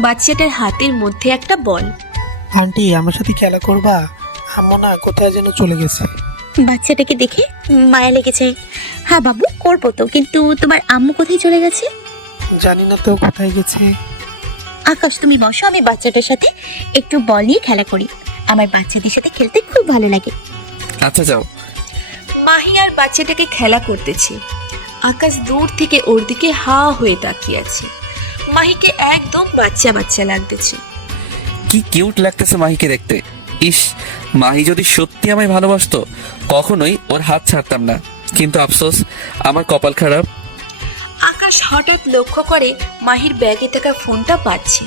বাচ্চাটার হাতের মধ্যে একটা বল। আন্টি, আমার সাথে খেলা করবা? আম্মু না কোথায় যেন চলে গেছে। বাচ্চাটাকে দেখে মায়া লেগেছে। হ্যাঁ বাবু, করবো তো, কিন্তু তোমার আম্মু কোথায় চলে গেছে? জানি না তো কোথায় গেছে। আকাশ, তুমি বসো, আমি বাচ্চাটার সাথে একটু বল নিয়ে খেলা করি। আমার বাচ্চাদের সাথে খেলতে খুব ভালো লাগে। আচ্ছা যাও। মাহি আর বাচ্চাটাকে খেলা করতেছে। আকাশ দূর থেকে ওর দিকে হা হয়ে তাকিয়ে আছে। মাহিকে একদম বাচ্চা বাচ্চা লাগতেছে। কি কিউট লাগতেছে মাহিকে দেখতে। ইস, মাহি যদি সত্যি আমায় ভালোবাসতো কখনোই ওর হাত ছাড়তাম না, কিন্তু আফসোস, আমার কপাল খারাপ। আকাশ হঠাৎ লক্ষ্য করে মাহির ব্যাগে থাকা ফোনটা পাচ্ছে।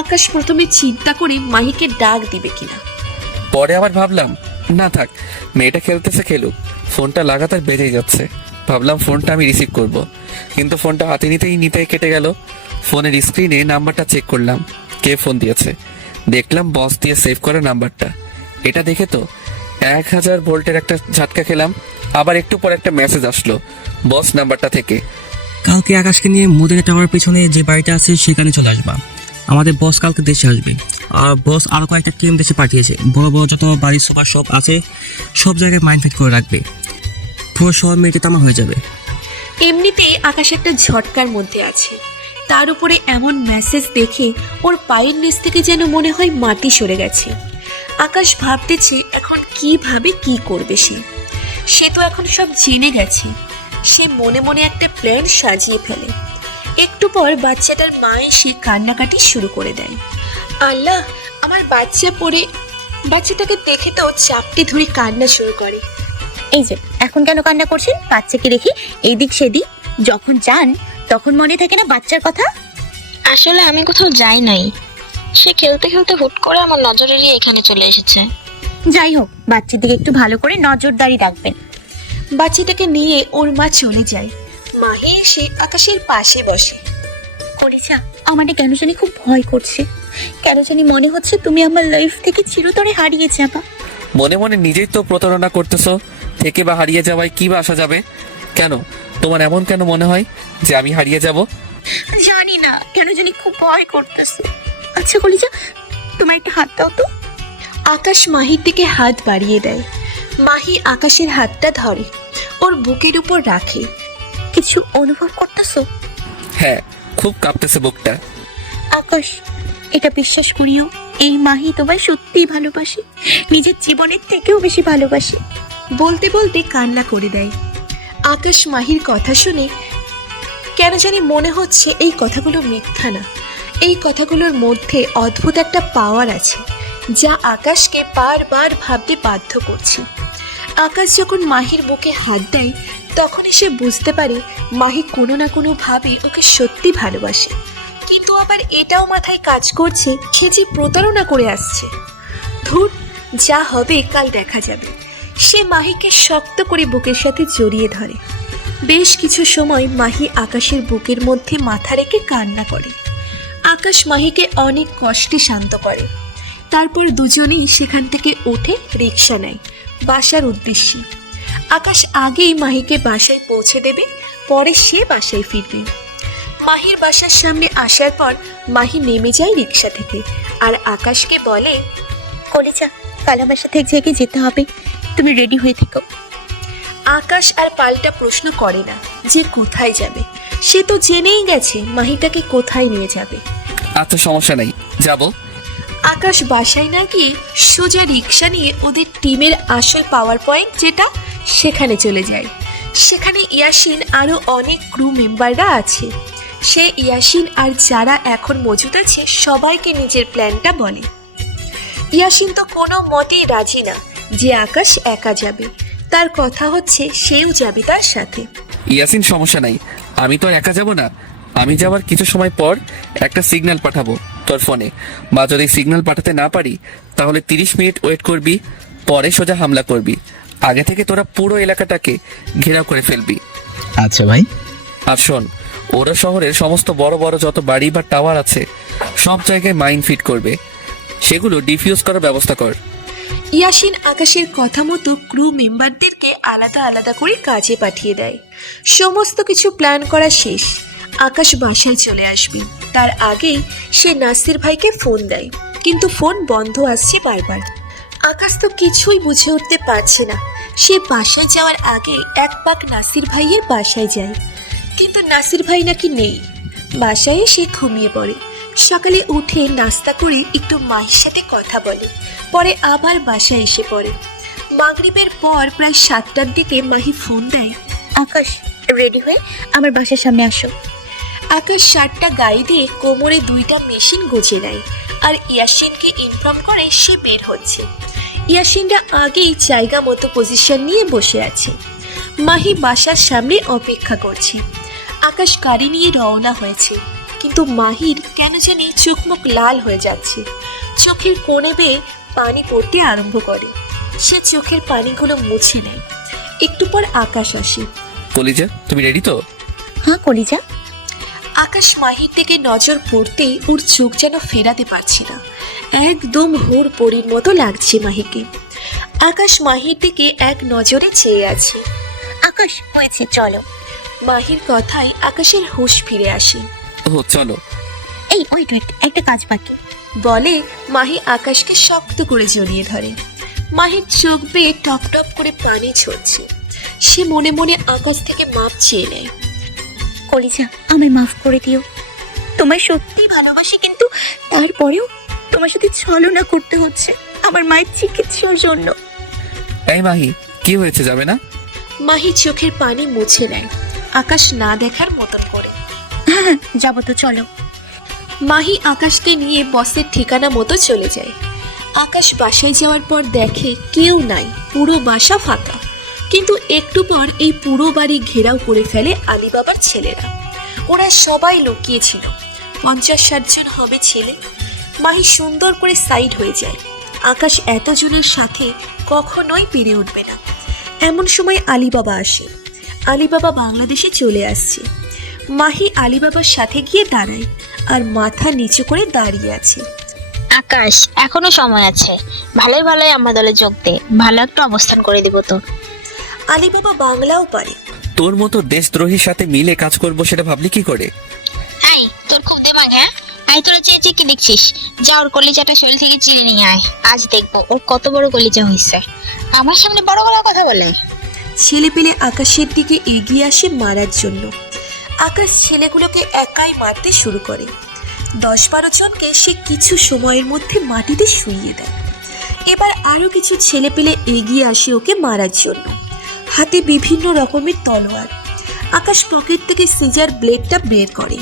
আকাশ প্রথমে চিন্তা করে মাহিকে ডাক দিবে কিনা। পরে আবার ভাবলাম না থাক, মেয়েটা খেলতেছে খেলুক, ফোনটা লাগাতার বেজেই যাচ্ছে। ভাবলাম ফোনটা আমি রিসিভ করব, কিন্তু ফোনটা হাতে নিতেই কেটে গেল। ফোনের স্ক্রিনে নাম্বারটা চেক করলাম, কে ফোন দিয়েছে। দেখলাম বস দিয়ে সেভ করা নাম্বারটা। এটা দেখে তো 1000 ভোল্টের একটা ঝাটকা খেলাম। আবার একটু পর একটা মেসেজ আসলো বস নাম্বারটা থেকে। কালকে আকাশকে নিয়ে মদিনা টাওয়ার পেছনে যে বাড়িটা আছে সেখানে চলে আসবা। আমাদের বস কালকে দেশে আসবে, আর বস আরও কয়েকটা টিম দেশে পাঠিয়েছে। বড় বড় যত বাড়ির সুপার শপ আছে সব জায়গায় মাইন্ড ফিট করে রাখবে। পুরো শহর মেয়েকে তামা হয়ে যাবে। এমনিতেই আকাশ একটা ঝটকার মধ্যে আছে। তার উপরে এমন মেসেজ দেখে ওর পায়ের নিচ থেকে যেন মনে হয় মাটি সরে গেছে। আকাশ ভাবতেছে এখন কিভাবে কি করবে সে তো এখন সব জেনে গেছে। সে মনে মনে একটা প্ল্যান সাজিয়ে ফেলে। একটু পর বাচ্চাটার মা এসে কান্নাকাটি শুরু করে দেয়। আল্লাহ, আমার বাচ্চা পড়ে। বাচ্চাটাকে দেখে তো চাপটে ধরে কান্না শুরু করে। এই যে এখন কেন কান্না করছেন? বাচ্চাকে রেখে এইদিক সেদিক যখন যান তখন মনে থাকে না বাচ্চার কথা? আসলে আমি কোথাও যাই নাই, সে খেলতে খেলতে হুট করে আমার নজর এড়িয়ে এখানে চলে এসেছে। যাই হোক, বাচ্চার দিকে একটু ভালো করে নজরদারি রাখবেন। বাচ্চাটাকে নিয়ে ওর মা চলে যায়। মাহি এসে আকাশের পাশে বসে। আমার না কেন জানি খুব ভয় করছে। কেন জানি মনে হচ্ছে তুমি আমার লাইফ থেকে চিরতরে হারিয়ে যাবা। মনে মনে নিজেই তো প্রতারণা করতেছো, থেকে বা হারিয়ে যাওয়ায় কি বা আসা যাবে? কেন তোমার এমন কেন মনে হয় যে আমি হারিয়ে যাব? জানি না, কেন জানি খুব ভয় করতেছে। আচ্ছা কলিজা, তোমার একটা হাত দাও তো। আকাশ মাহির দিকে হাত বাড়িয়ে দেয়। মাহি আকাশের হাতটা ধরে, ওর বুকের উপর রাখে। কিছু অনুভব করতেছো? হ্যাঁ, খুব কাঁপতেছে বুকটা। আকাশ, এটা বিশ্বাস করিও, এই মাহি তোমায় সত্যিই ভালোবাসে, নিজের জীবনের থেকেও বেশি ভালোবাসে। বলতে বলতে কান্না করে দেয়। আকাশ মাহির কথা শুনে কেন জানি মনে হচ্ছে এই কথাগুলো মিথ্যা না, এই কথাগুলোর মধ্যে অদ্ভুত একটা পাওয়ার আছে যা আকাশকে বারবার ভাবতে বাধ্য করছে। আকাশ যখন মাহির বুকে হাত দেয় তখনই সে বুঝতে পারে মাহি কোনো না কোনো ভাবে ওকে সত্যি ভালোবাসে, কিন্তু আবার এটাও মাথায় কাজ করছে সে যে প্রতারণা করে আসছে। ধুর, যা হবে কাল দেখা যাবে। সে মাহিকে শক্ত করে বুকের সাথে জড়িয়ে ধরে। বেশ কিছু সময় মাহি আকাশের বুকের মধ্যে মাথা রেখে কান্না করে। আকাশ মাহিকে অনেক কষ্টে শান্ত করে। তারপর দুজনেই সেখান থেকে উঠে রিকশা নেয় বাসার উদ্দেশ্যে। আকাশ আগেই মাহিকে বাসায় পৌঁছে দেবে, পরে সে বাসায় ফিরবে। মাহির বাসার সামনে আসার পর মাহি নেমে যায় রিকশা থেকে আর আকাশকে বলে, কলিজা, কাল আমার সাথে এক জায়গায় যেতে হবে, তুমি রেডি হয়ে থেকো। আকাশ আর পাল্টা প্রশ্ন করে না যে কোথায় যাবে। সে তো জেনেই গেছে মাহিটাকে কোথায় নিয়ে যাবে। আচ্ছা, সমস্যা নাই, যাব। আকাশ বাসায় না গিয়ে সোজা রিক্সা নিয়ে ওদের টিমের আসল পাওয়ার পয়েন্ট যেটা, সেখানে চলে যায়। সেখানে ইয়াসিন আরও অনেক ক্রু মেম্বাররা আছে। সে ইয়াসিন আর যারা এখন মজুদ আছে সবাইকে নিজের প্ল্যানটা বলে। ইয়াসিন তো কোনো মতেই রাজি না যে আকাশ একা যাবে। তার কথা হচ্ছে সেও যাবে তার সাথে। ইয়াসিন, সমস্যা নাই, আমি তো আর একা যাব না। আমি যাওয়ার কিছু সময় পর একটা সিগন্যাল পাঠাবো তোর ফোনে, বা যদি সিগন্যাল পাঠাতে না পারি তাহলে 30 মিনিট ওয়েট করবি, পরে সোজা হামলা করবি। আগে থেকে তোরা পুরো এলাকাটাকে ঘেরাও করে ফেলবি। আচ্ছা ভাই। আর শোন, ওরা শহরের সমস্ত বড় বড় যত বাড়ি বা টাওয়ার আছে সব জায়গায় মাইন ফিট করবে, সেগুলো ডিফিউজ করার ব্যবস্থা কর। ইয়াসিন আকাশের কথা মতো ক্রু মেম্বারদেরকে আলাদা আলাদা করে কাজে পাঠিয়ে দেয়। সমস্ত কিছু প্ল্যান করা শেষ। আকাশ বাসায় চলে আসবে তার আগেই সে নাসির ভাইকে ফোন দেয়, কিন্তু ফোন বন্ধ আসছে বারবার। আকাশ তো কিছুই বুঝে উঠতে পারছে না। সে বাসায় যাওয়ার আগে এক পাক নাসির ভাইয়ের বাসায় যায়, কিন্তু নাসির ভাই নাকি নেই। বাসায় সে ঘুমিয়ে পড়ে। সকালে উঠে নাস্তা করে একটু মায়ের সাথে কথা বলে, পরে আবার বাসায় এসে পড়ে। মাগরিবের পর প্রায় 7টার দিকে মাহি ফোন দেয়, আকাশ, রেডি হয়ে আমার বাসার সামনে আসো। আকাশ শার্টটা গায়ে দিয়ে কোমরে 2টা মেশিন গুজে নেয় আর ইয়াসিনকে ইনফর্ম করে সে বের হচ্ছে। ইয়াসিনরা আগেই জায়গা মতো পজিশন নিয়ে বসে আছে। মাহি বাসার সামনে অপেক্ষা করছে। আকাশ গাড়ি নিয়ে রওনা হয়েছে, কিন্তু মাহির কেন জানি চোখ মুখ লাল হয়ে যাচ্ছে। চোখের কোণে বেয়ে পানি পড়তে আরম্ভ করে। সে চোখের পানিগুলো মুছে নেয়। একটু পর আকাশ আসে। কলিজা, তুমি রেডি তো? হ্যাঁ কলিজা। আকাশ মাহির দিকে নজর পড়তেই ওর চোখ যেন ফেরাতে পারছে না। একদম হুড় পরির মতো লাগছে মাহিকে। আকাশ মাহির দিকে এক নজরে চেয়ে আছে। আকাশ, হয়েছে, চলো। মাহির কথায় আকাশের হুঁশ ফিরে আসে। ও চলো। এই ওয়েট, একটা কাজ বাকি বলে মাহি আকাশকে শক্ত করে জড়িয়ে ধরে। মাহির চোখ বেয়ে টপ টপ করে পানি ঝরছে। সে মনে মনে আকাশ থেকে মাপ চেয়ে নেয়। কলিজা, আমায় মাফ করে দিও। তোমায় সত্যি ভালোবাসি, কিন্তু তারপরেও তোমার সাথে ছলনা করতে হচ্ছে আমার মায়ের চিকিৎসার জন্য। এই মাহি, কি হয়েছে, যাবে না? মাহি চোখের পানি মুছে নেয় আকাশ না দেখার মতন করে। হ্যাঁ, যাবো তো, চলো। মাহি আকাশকে নিয়ে বসের ঠিকানা মতো চলে যায়। আকাশ বাসায় যাওয়ার পর দেখে কেউ নাই, পুরো বাসা ফাঁকা। কিন্তু একটু পর এই পুরো বাড়ি ঘেরাও করে ফেলে আলিবাবার ছেলেরা। ওরা সবাই লুকিয়েছিল, 50-60 জন হবে ছেলে। মাহি সুন্দর করে সাইড হয়ে যায়। আকাশ এতজনের সাথে কখনোই পেরে উঠবে না। এমন সময় আলিবাবা আসে। আলিবাবা বাংলাদেশে চলে আসছে। মাহি আলিবাবার সাথে গিয়ে দাঁড়ায় আর মাথা নিচু করে দাঁড়িয়ে আছে। আকাশ, এখনো সময় আছে, ভালোই ভালোই আমার দলে যোগ দে, ভালো একটা অবস্থান করে দিব তোর। আলিবাবা বাংলাও পারে। তোর মতো দেশদ্রোহীর সাথে মিলে কাজ করবো সেটা ভাবলি কি করে? আই, তোর খুব দেমাগ, হ্যাঁ? আই, তোরা চেয়ে চেয়ে কি দেখছিস? যা ওর কলিজাটা শরীর থেকে চিড়ে নিয়ে আয়, আজ দেখবো ওর কত বড় কলিজা হয়েছে। আমার সামনে বড় বড় কথা বলে। ছেলেপেলে আকাশের দিকে এগিয়ে আসে মারার জন্য। আকাশ ছেলেগুলোকে একাই মারতে শুরু করে। 10-12 জনকে সে কিছু সময়ের মধ্যে মাটিতে শুইয়ে দেয়। এবার আরো কিছু ছেলেপেলে এগিয়ে আসে ওকে মারার জন্য, হাতে বিভিন্ন রকমের তলোয়ার। আকাশ পকেট থেকে সিজার ব্লেডটা বের করে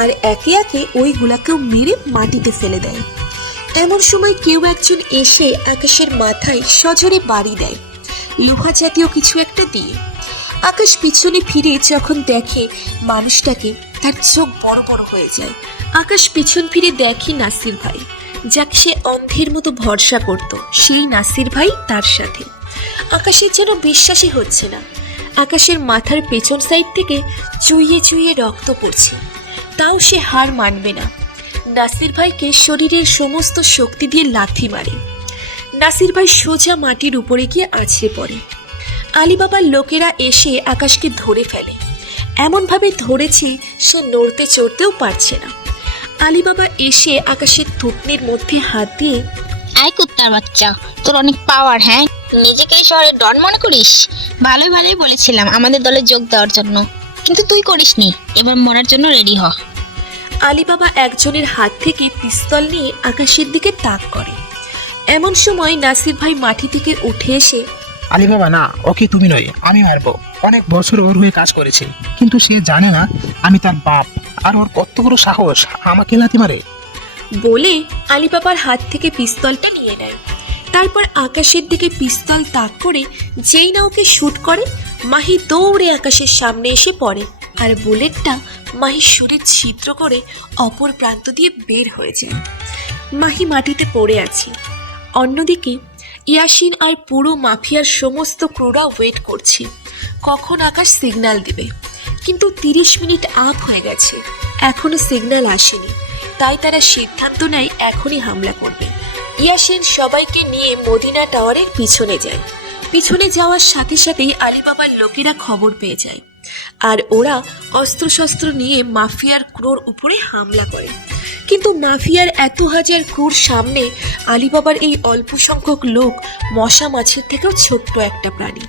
আর একে একে ওইগুলাকেও মেরে মাটিতে ফেলে দেয়। এমন সময় কেউ একজন এসে আকাশের মাথায় সজোরে বাড়ি দেয়, লোহা জাতীয় কিছু একটা দিয়ে। আকাশ পিছনে ফিরে যখন দেখে মানুষটাকে, তার চোখ বড় বড় হয়ে যায়। আকাশ পিছন ফিরে দেখে নাসির ভাই, যাকে সে অন্ধের মতো ভরসা করত, সেই নাসির ভাই তার সাথে। আকাশের যেন বিশ্বাসই হচ্ছে না, আকাশের মাথার পেছন সাইড থেকে চুইয়ে চুইয়ে রক্ত পড়ছে, তাও সে হার মানবে না। নাসির ভাইকে শরীরের সমস্ত শক্তি দিয়ে লাথি মারে। নাসির ভাই সোজা মাটির উপরে গিয়ে আছড়ে পড়ে। আলিবাবার লোকেরা এসে আকাশকে ধরে ফেলে, এমনভাবে ধরেছে সে নড়তে চড়তেও পারছে না। আলিবাবা এসে আকাশের থুতনির মধ্যে হাত দিয়ে, আই কুত্তার বাচ্চা, তোর অনেক পাওয়ার, হ্যাঁ? নিজেকে এই শহরের ডন মনে করিস? ভালোই ভালোই বলেছিলাম আমাদের দলে যোগ দেওয়ার জন্য, কিন্তু তুই করিসনি। এবার মরার জন্য রেডি হ। আলিবাবা একজনের হাত থেকে পিস্তল নিয়ে আকাশের দিকে তাক করে। এমন সময় নাসির ভাই মাটি থেকে উঠে এসে, আলী বাবা, না, ওকে তুমি নয়, আমি মারবো। অনেক বছর ওর হয়ে কাজ করেছে, কিন্তু সে জানে না আমি তার বাপ, আর ওর কত বড় সাহস আমাকে লাথি মারে। বলে আলিবাবার হাত থেকে পিস্তলটা নিয়ে নেয়। তারপর আকাশের দিকে পিস্তল তাক করে যেই না ওকে শুট করে, মাহি দৌড়ে আকাশের সামনে এসে পড়ে আর বুলেটটা মাহির শরীর ছিদ্র করে অপর প্রান্ত দিয়ে বের হয়ে যায়। মাহি মাটিতে পড়ে আছে। অন্যদিকে ইয়াসিন আর পুরো মাফিয়ার সমস্ত ক্রুরা ওয়েট করছে কখন আকাশ সিগন্যাল দিবে, কিন্তু 30 মিনিট আপ হয়ে গেছে, এখনো সিগন্যাল আসেনি। তাই তারা সিদ্ধান্ত নেয় এখনই হামলা করবে। ইয়াসিন সবাইকে নিয়ে মদিনা টাওয়ারের পিছনে যায়। পিছনে যাওয়ার সাথে সাথেই আলিবাবার লোকেরা খবর পেয়ে যায়, আর ওরা অস্ত্রশস্ত্র নিয়ে মাফিয়ার ক্রোর উপরে হামলা করে। কিন্তু মাফিয়ার এত হাজার ক্রোর সামনে আলিবাবার এই অল্প সংখ্যক লোক মশা মাছির থেকেও ছোট্ট একটা প্রাণী।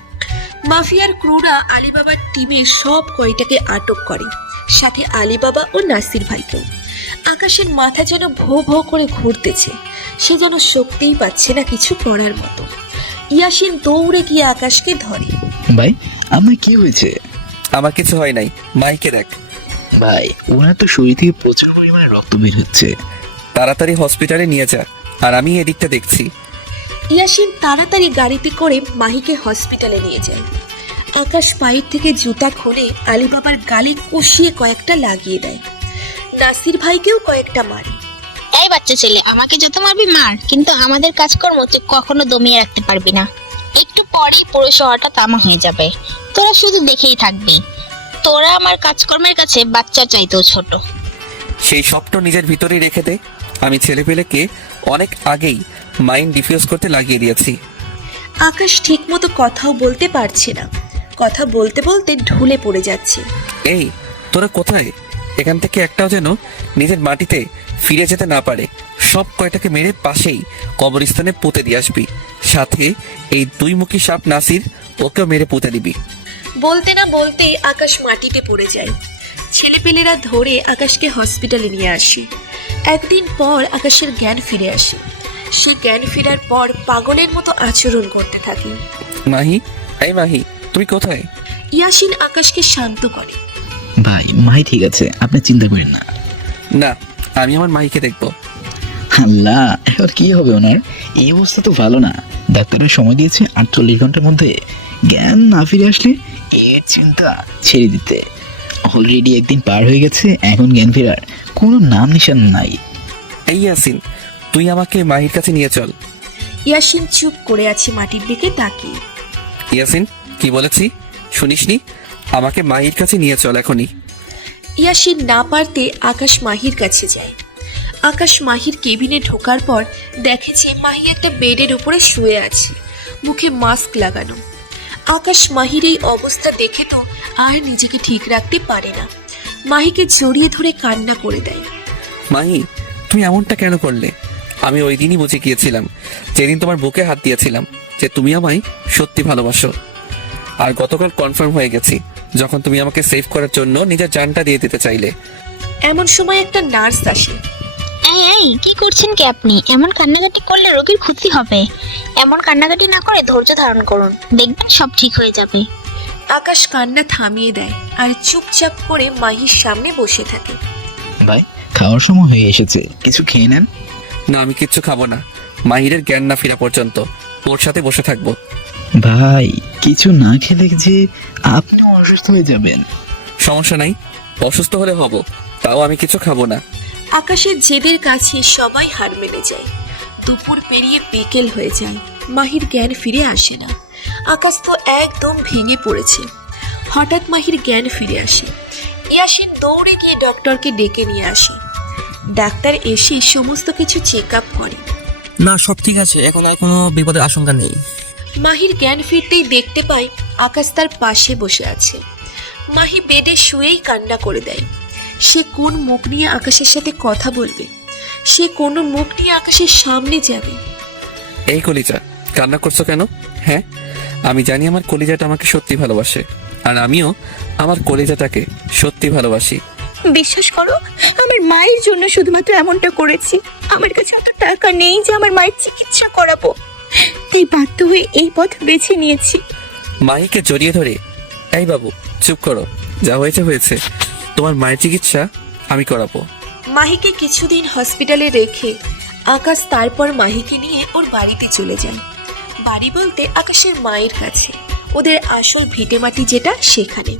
মাফিয়ার ক্রুরা আলিবাবার টিমের সব কয়টাকে আটক করে, সাথে আলিবাবা ও নাসির ভাইকেও। আকাশের মাথা যেন ভো ভো করে ঘুরতেছে, সে যেন শক্তিই পাচ্ছে না কিছু করার মতো। ইয়াসিন দৌড়ে গিয়ে আকাশকে ধরে। ভাই, আমার কি হয়েছে? আমার কিছু হয় নাই, মাইকে দেখ। ভাই, ওনার তো শরীর থেকে প্রচুর পরিমাণে রক্ত বের হচ্ছে। তাড়াতাড়ি হসপিটালে নিয়ে যা, আর আমি এদিকটা দেখছি। ইয়াসিন তাড়াতাড়ি গাড়িতে করে মাহিকে হসপিটালে নিয়ে যায়। আকাশ পায়ের থেকে জুতা খুলে আলিবাবার গালে কষিয়ে কয়েকটা লাগিয়ে দেয়। নাসির ভাইকেও কয়েকটা মারে। এই বাচ্চা ছেলে, আমাকে যত মারবি মার, কিন্তু আমাদের কাজকর্ম তুই কখনো দমিয়ে রাখতে পারবি না। একটু পরেই পুরো শহরটা তামা হয়ে যাবে, তোরা শুধু দেখেই থাকবি। তোরা আমার কাজকর্মের কাছে বাচ্চার চাইতেও ছোট। সেই সবটা নিজের ভিতরেই রেখে দে। আমি ছেলেপেলেকে অনেক আগেই মাইন্ড ডিফিউজ করতে লাগিয়ে দিয়েছি। আকাশ ঠিকমতো কথাও বলতে পারছে না, কথা বলতে বলতে ঢুলে পড়ে যাচ্ছে। এই, তোরা কোথায়? এখান থেকে একটাও যেন নিজের মাটিতে ফিরে যেতে না পারে। সব কয়টাকে মেরে পাশেই কবরস্থানে পুঁতে দিয়ে আসবি, সাথে এই 2 মুখী সাপ নাসির, ওকেও মেরে পুঁতে দিবি। বলতে না বলতেই আকাশ মাটিতে পড়ে যায়। ছেলেপেলেরা ধরে আকাশকে হসপিটালে নিয়ে আসে। একদিন পর আকাশের জ্ঞান ফিরে আসে। সে জ্ঞান ফেরার পর পাগলের মতো আচরণ করতে থাকে। মাহি, এই মাহি, তুমি কোথায়? ইয়াসিন আকাশকে শান্ত করে। ভাই, মাই ঠিক আছে, আপনি চিন্তা করেন না। না, আমি আমার মাহিকে দেখবো। আল্লাহ, এবার কি হবে ওনার? এই অবস্থা তো ভালো না। ডাক্তারের সময় দিয়েছে 48 ঘন্টার মধ্যে জ্ঞান না ফিরে আসলে এর চিন্তা ছেড়ে দিতে। অলরেডি একদিন পার হয়ে গেছে, এখন জ্ঞান ফেরার কোনো নাম নিশান নাই। এই ইয়াসিন, তুই আমাকে মাহির কাছে নিয়ে চল। ইয়াসিন চুপ করে আছে মাটির দিকে তাকিয়ে। ইয়াসিন, কি বলেছি শুনিসনি? আমাকে মাহির কাছে নিয়ে চল এখনই। ইয়াসিন না পারতে আকাশ মাহির কাছে যায়। আকাশ মাহির কেবিনে ঢোকার পর দেখে যে মাহি একটা বেডের উপরে শুয়ে আছে, মুখে মাস্ক লাগানো। আকাশ মাহির এই অবস্থা দেখে তো আর নিজেকে ঠিক রাখতে পারে না, মাহিকে জড়িয়ে ধরে কান্না করে দেয়। মাহি, তুমি এমনটা কেন করলে? আমি ওই দিনই বুঝে গিয়েছিলাম, যেদিন তোমার বুকে হাত দিয়েছিলাম, যে তুমি আমায় সত্যি ভালোবাসো। আর গতকাল কনফার্ম হয়ে গেছি, যখন তুমি আমাকে সেভ করার জন্য নিজের জানটা দিয়ে দিতে চাইলে। এমন সময় একটা নার্স আসে। এই কি করছেন কি আপনি? এমন কান্নাকাটি করলে রোগীর ক্ষতি হবে। এমন কান্নাকাটি না করে ধৈর্য ধারণ করুন, দেখবেন সব ঠিক হয়ে যাবে। আকাশ কান্না থামিয়ে দেয় আর চুপচাপ করে মাহির সামনে বসে থাকে। ভাই, খাওয়ার সময় হয়ে এসেছে, কিছু খেয়ে নেন। না, আমি কিচ্ছু খাবো না। মাহিরের জ্ঞান না ফেরা পর্যন্ত ওর সাথে বসে থাকবো। ভাই, কিছু না খেলে যে আপনি অসুস্থ হয়ে যাবেন। সমস্যা নাই, অসুস্থ হলে হব, তাও আমি কিছু খাবো না। আকাশের জেদের কাছে সবাই হার মেনে যায়। দুপুর পেরিয়ে বিকেল হয়ে যায়, মাহির জ্ঞান ফিরে আসে না। আকাশ তো একদম ভেঙে পড়েছে। হঠাৎ মাহির জ্ঞান ফিরে আসে। ইয়াসিন দৌড়ে গিয়ে ডক্টরকে ডেকে নিয়ে আসে। ডাক্তার এসে সমস্ত কিছু চেক আপ করে। না, সব ঠিক আছে, এখন আর কোনো বিপদের আশঙ্কা নেই। মাহির জ্ঞান ফিরতেই দেখতে পায় আকাশ তার পাশে বসে আছে। মাহি বেডে শুয়েই কান্না করে দেয়। সে কোন মুখ নিয়ে আকাশের সাথে কথা বলবে? সে কোন মুখ নিয়ে আকাশের সামনে যাবে? এই কলিজা, কান্না করছো কেন? হ্যাঁ, আমি জানি আমার কলিজাটা আমাকে সত্যি ভালোবাসে, আর আমিও আমার কলিজাটাকে সত্যি ভালোবাসি। বিশ্বাস করো, আমার মায়ের জন্য শুধুমাত্র এমনটা করেছি। আমার কাছে এত টাকা নেই যে আমার মায়ের চিকিৎসা করাবো, তাই বাধ্য হয়ে এই পথ বেছে নিয়েছি। মাহিকে জড়িয়ে ধরে, এই বাবু চুপ করো, যা হয়েছে হয়েছে, তোমার মায়ের চিকিৎসা আমি করাবো। মাহিকে কিছুদিন হসপিটালে রেখে আকাশ তারপর মাহিকে নিয়ে ওর বাড়িতে চলে যায়। বাড়ি বলতে আকাশের মায়ের কাছে, ওদের আসল ভিটেমাটি যেটা সেখানে।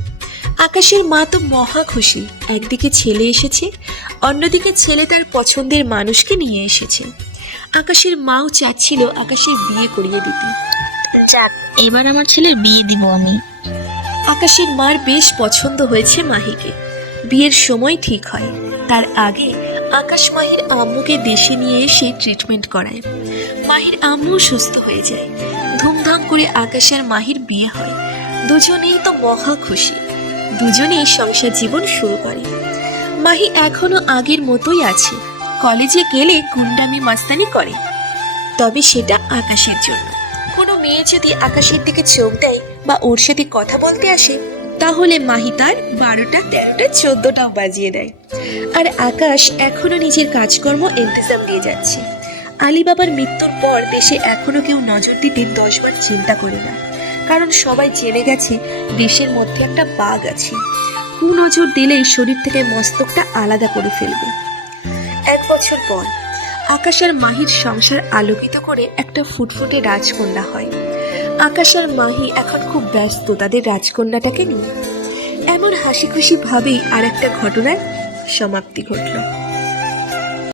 আকাশের মা তো মহা খুশি, একদিকে ছেলে এসেছে, অন্যদিকে ছেলে তার পছন্দের মানুষকে নিয়ে এসেছে। আকাশের মাও চাচ্ছিল আকাশের বিয়ে করিয়ে দিতে। যাক, এবার আমার ছেলের বিয়ে দিব আমি। আকাশের মার বেশ পছন্দ হয়েছে মাহিকে। বিয়ের সময় ঠিক হয়, তার আগে আকাশ মাহির আম্মুকে দেশে নিয়ে এসে ট্রিটমেন্ট করায়। মাহির আম্মু সুস্থ হয়ে যায়। ধুমধাম করে আকাশ আর মাহির বিয়ে হয়। দুজনেই তো মহা খুশি, দুজনেই সংসার জীবন শুরু করে। মাহি এখনো আগের মতোই আছে, কলেজে গেলে গুন্ডামি মাস্তানি করে, তবে সেটা আকাশের জন্য। কোনো মেয়ে যদি আকাশের দিকে চোখ দেয় বা ওর সাথে কথা বলতে আসে, তাহলে মাহি তার 12টা 13টা 14টাও বাজিয়ে দেয়। আর আকাশ এখনো নিজের কাজকর্ম ইন্তজাম দিয়ে যাচ্ছে। আলী বাবার মৃত্যুর পর দেশে এখনো কেউ নজর দিতে 10 বার চিন্তা করে না, কারণ সবাই জেনে গেছে দেশের মধ্যে একটা বাঘ আছে। কুনজর দিলেই শরীর থেকে মস্তকটা আলাদা করে ফেলবে। 1 বছর পর আকাশ আর মাহির সংসার আলোকিত করে একটা ফুটফুটে রাজকন্যা হয়। আকাশ আর মাহি এখন খুব ব্যস্ত তাদের রাজকন্যাটাকে নিয়ে। এমন হাসি খুশি ভাবেই আর একটা ঘটনার সমাপ্তি ঘটল।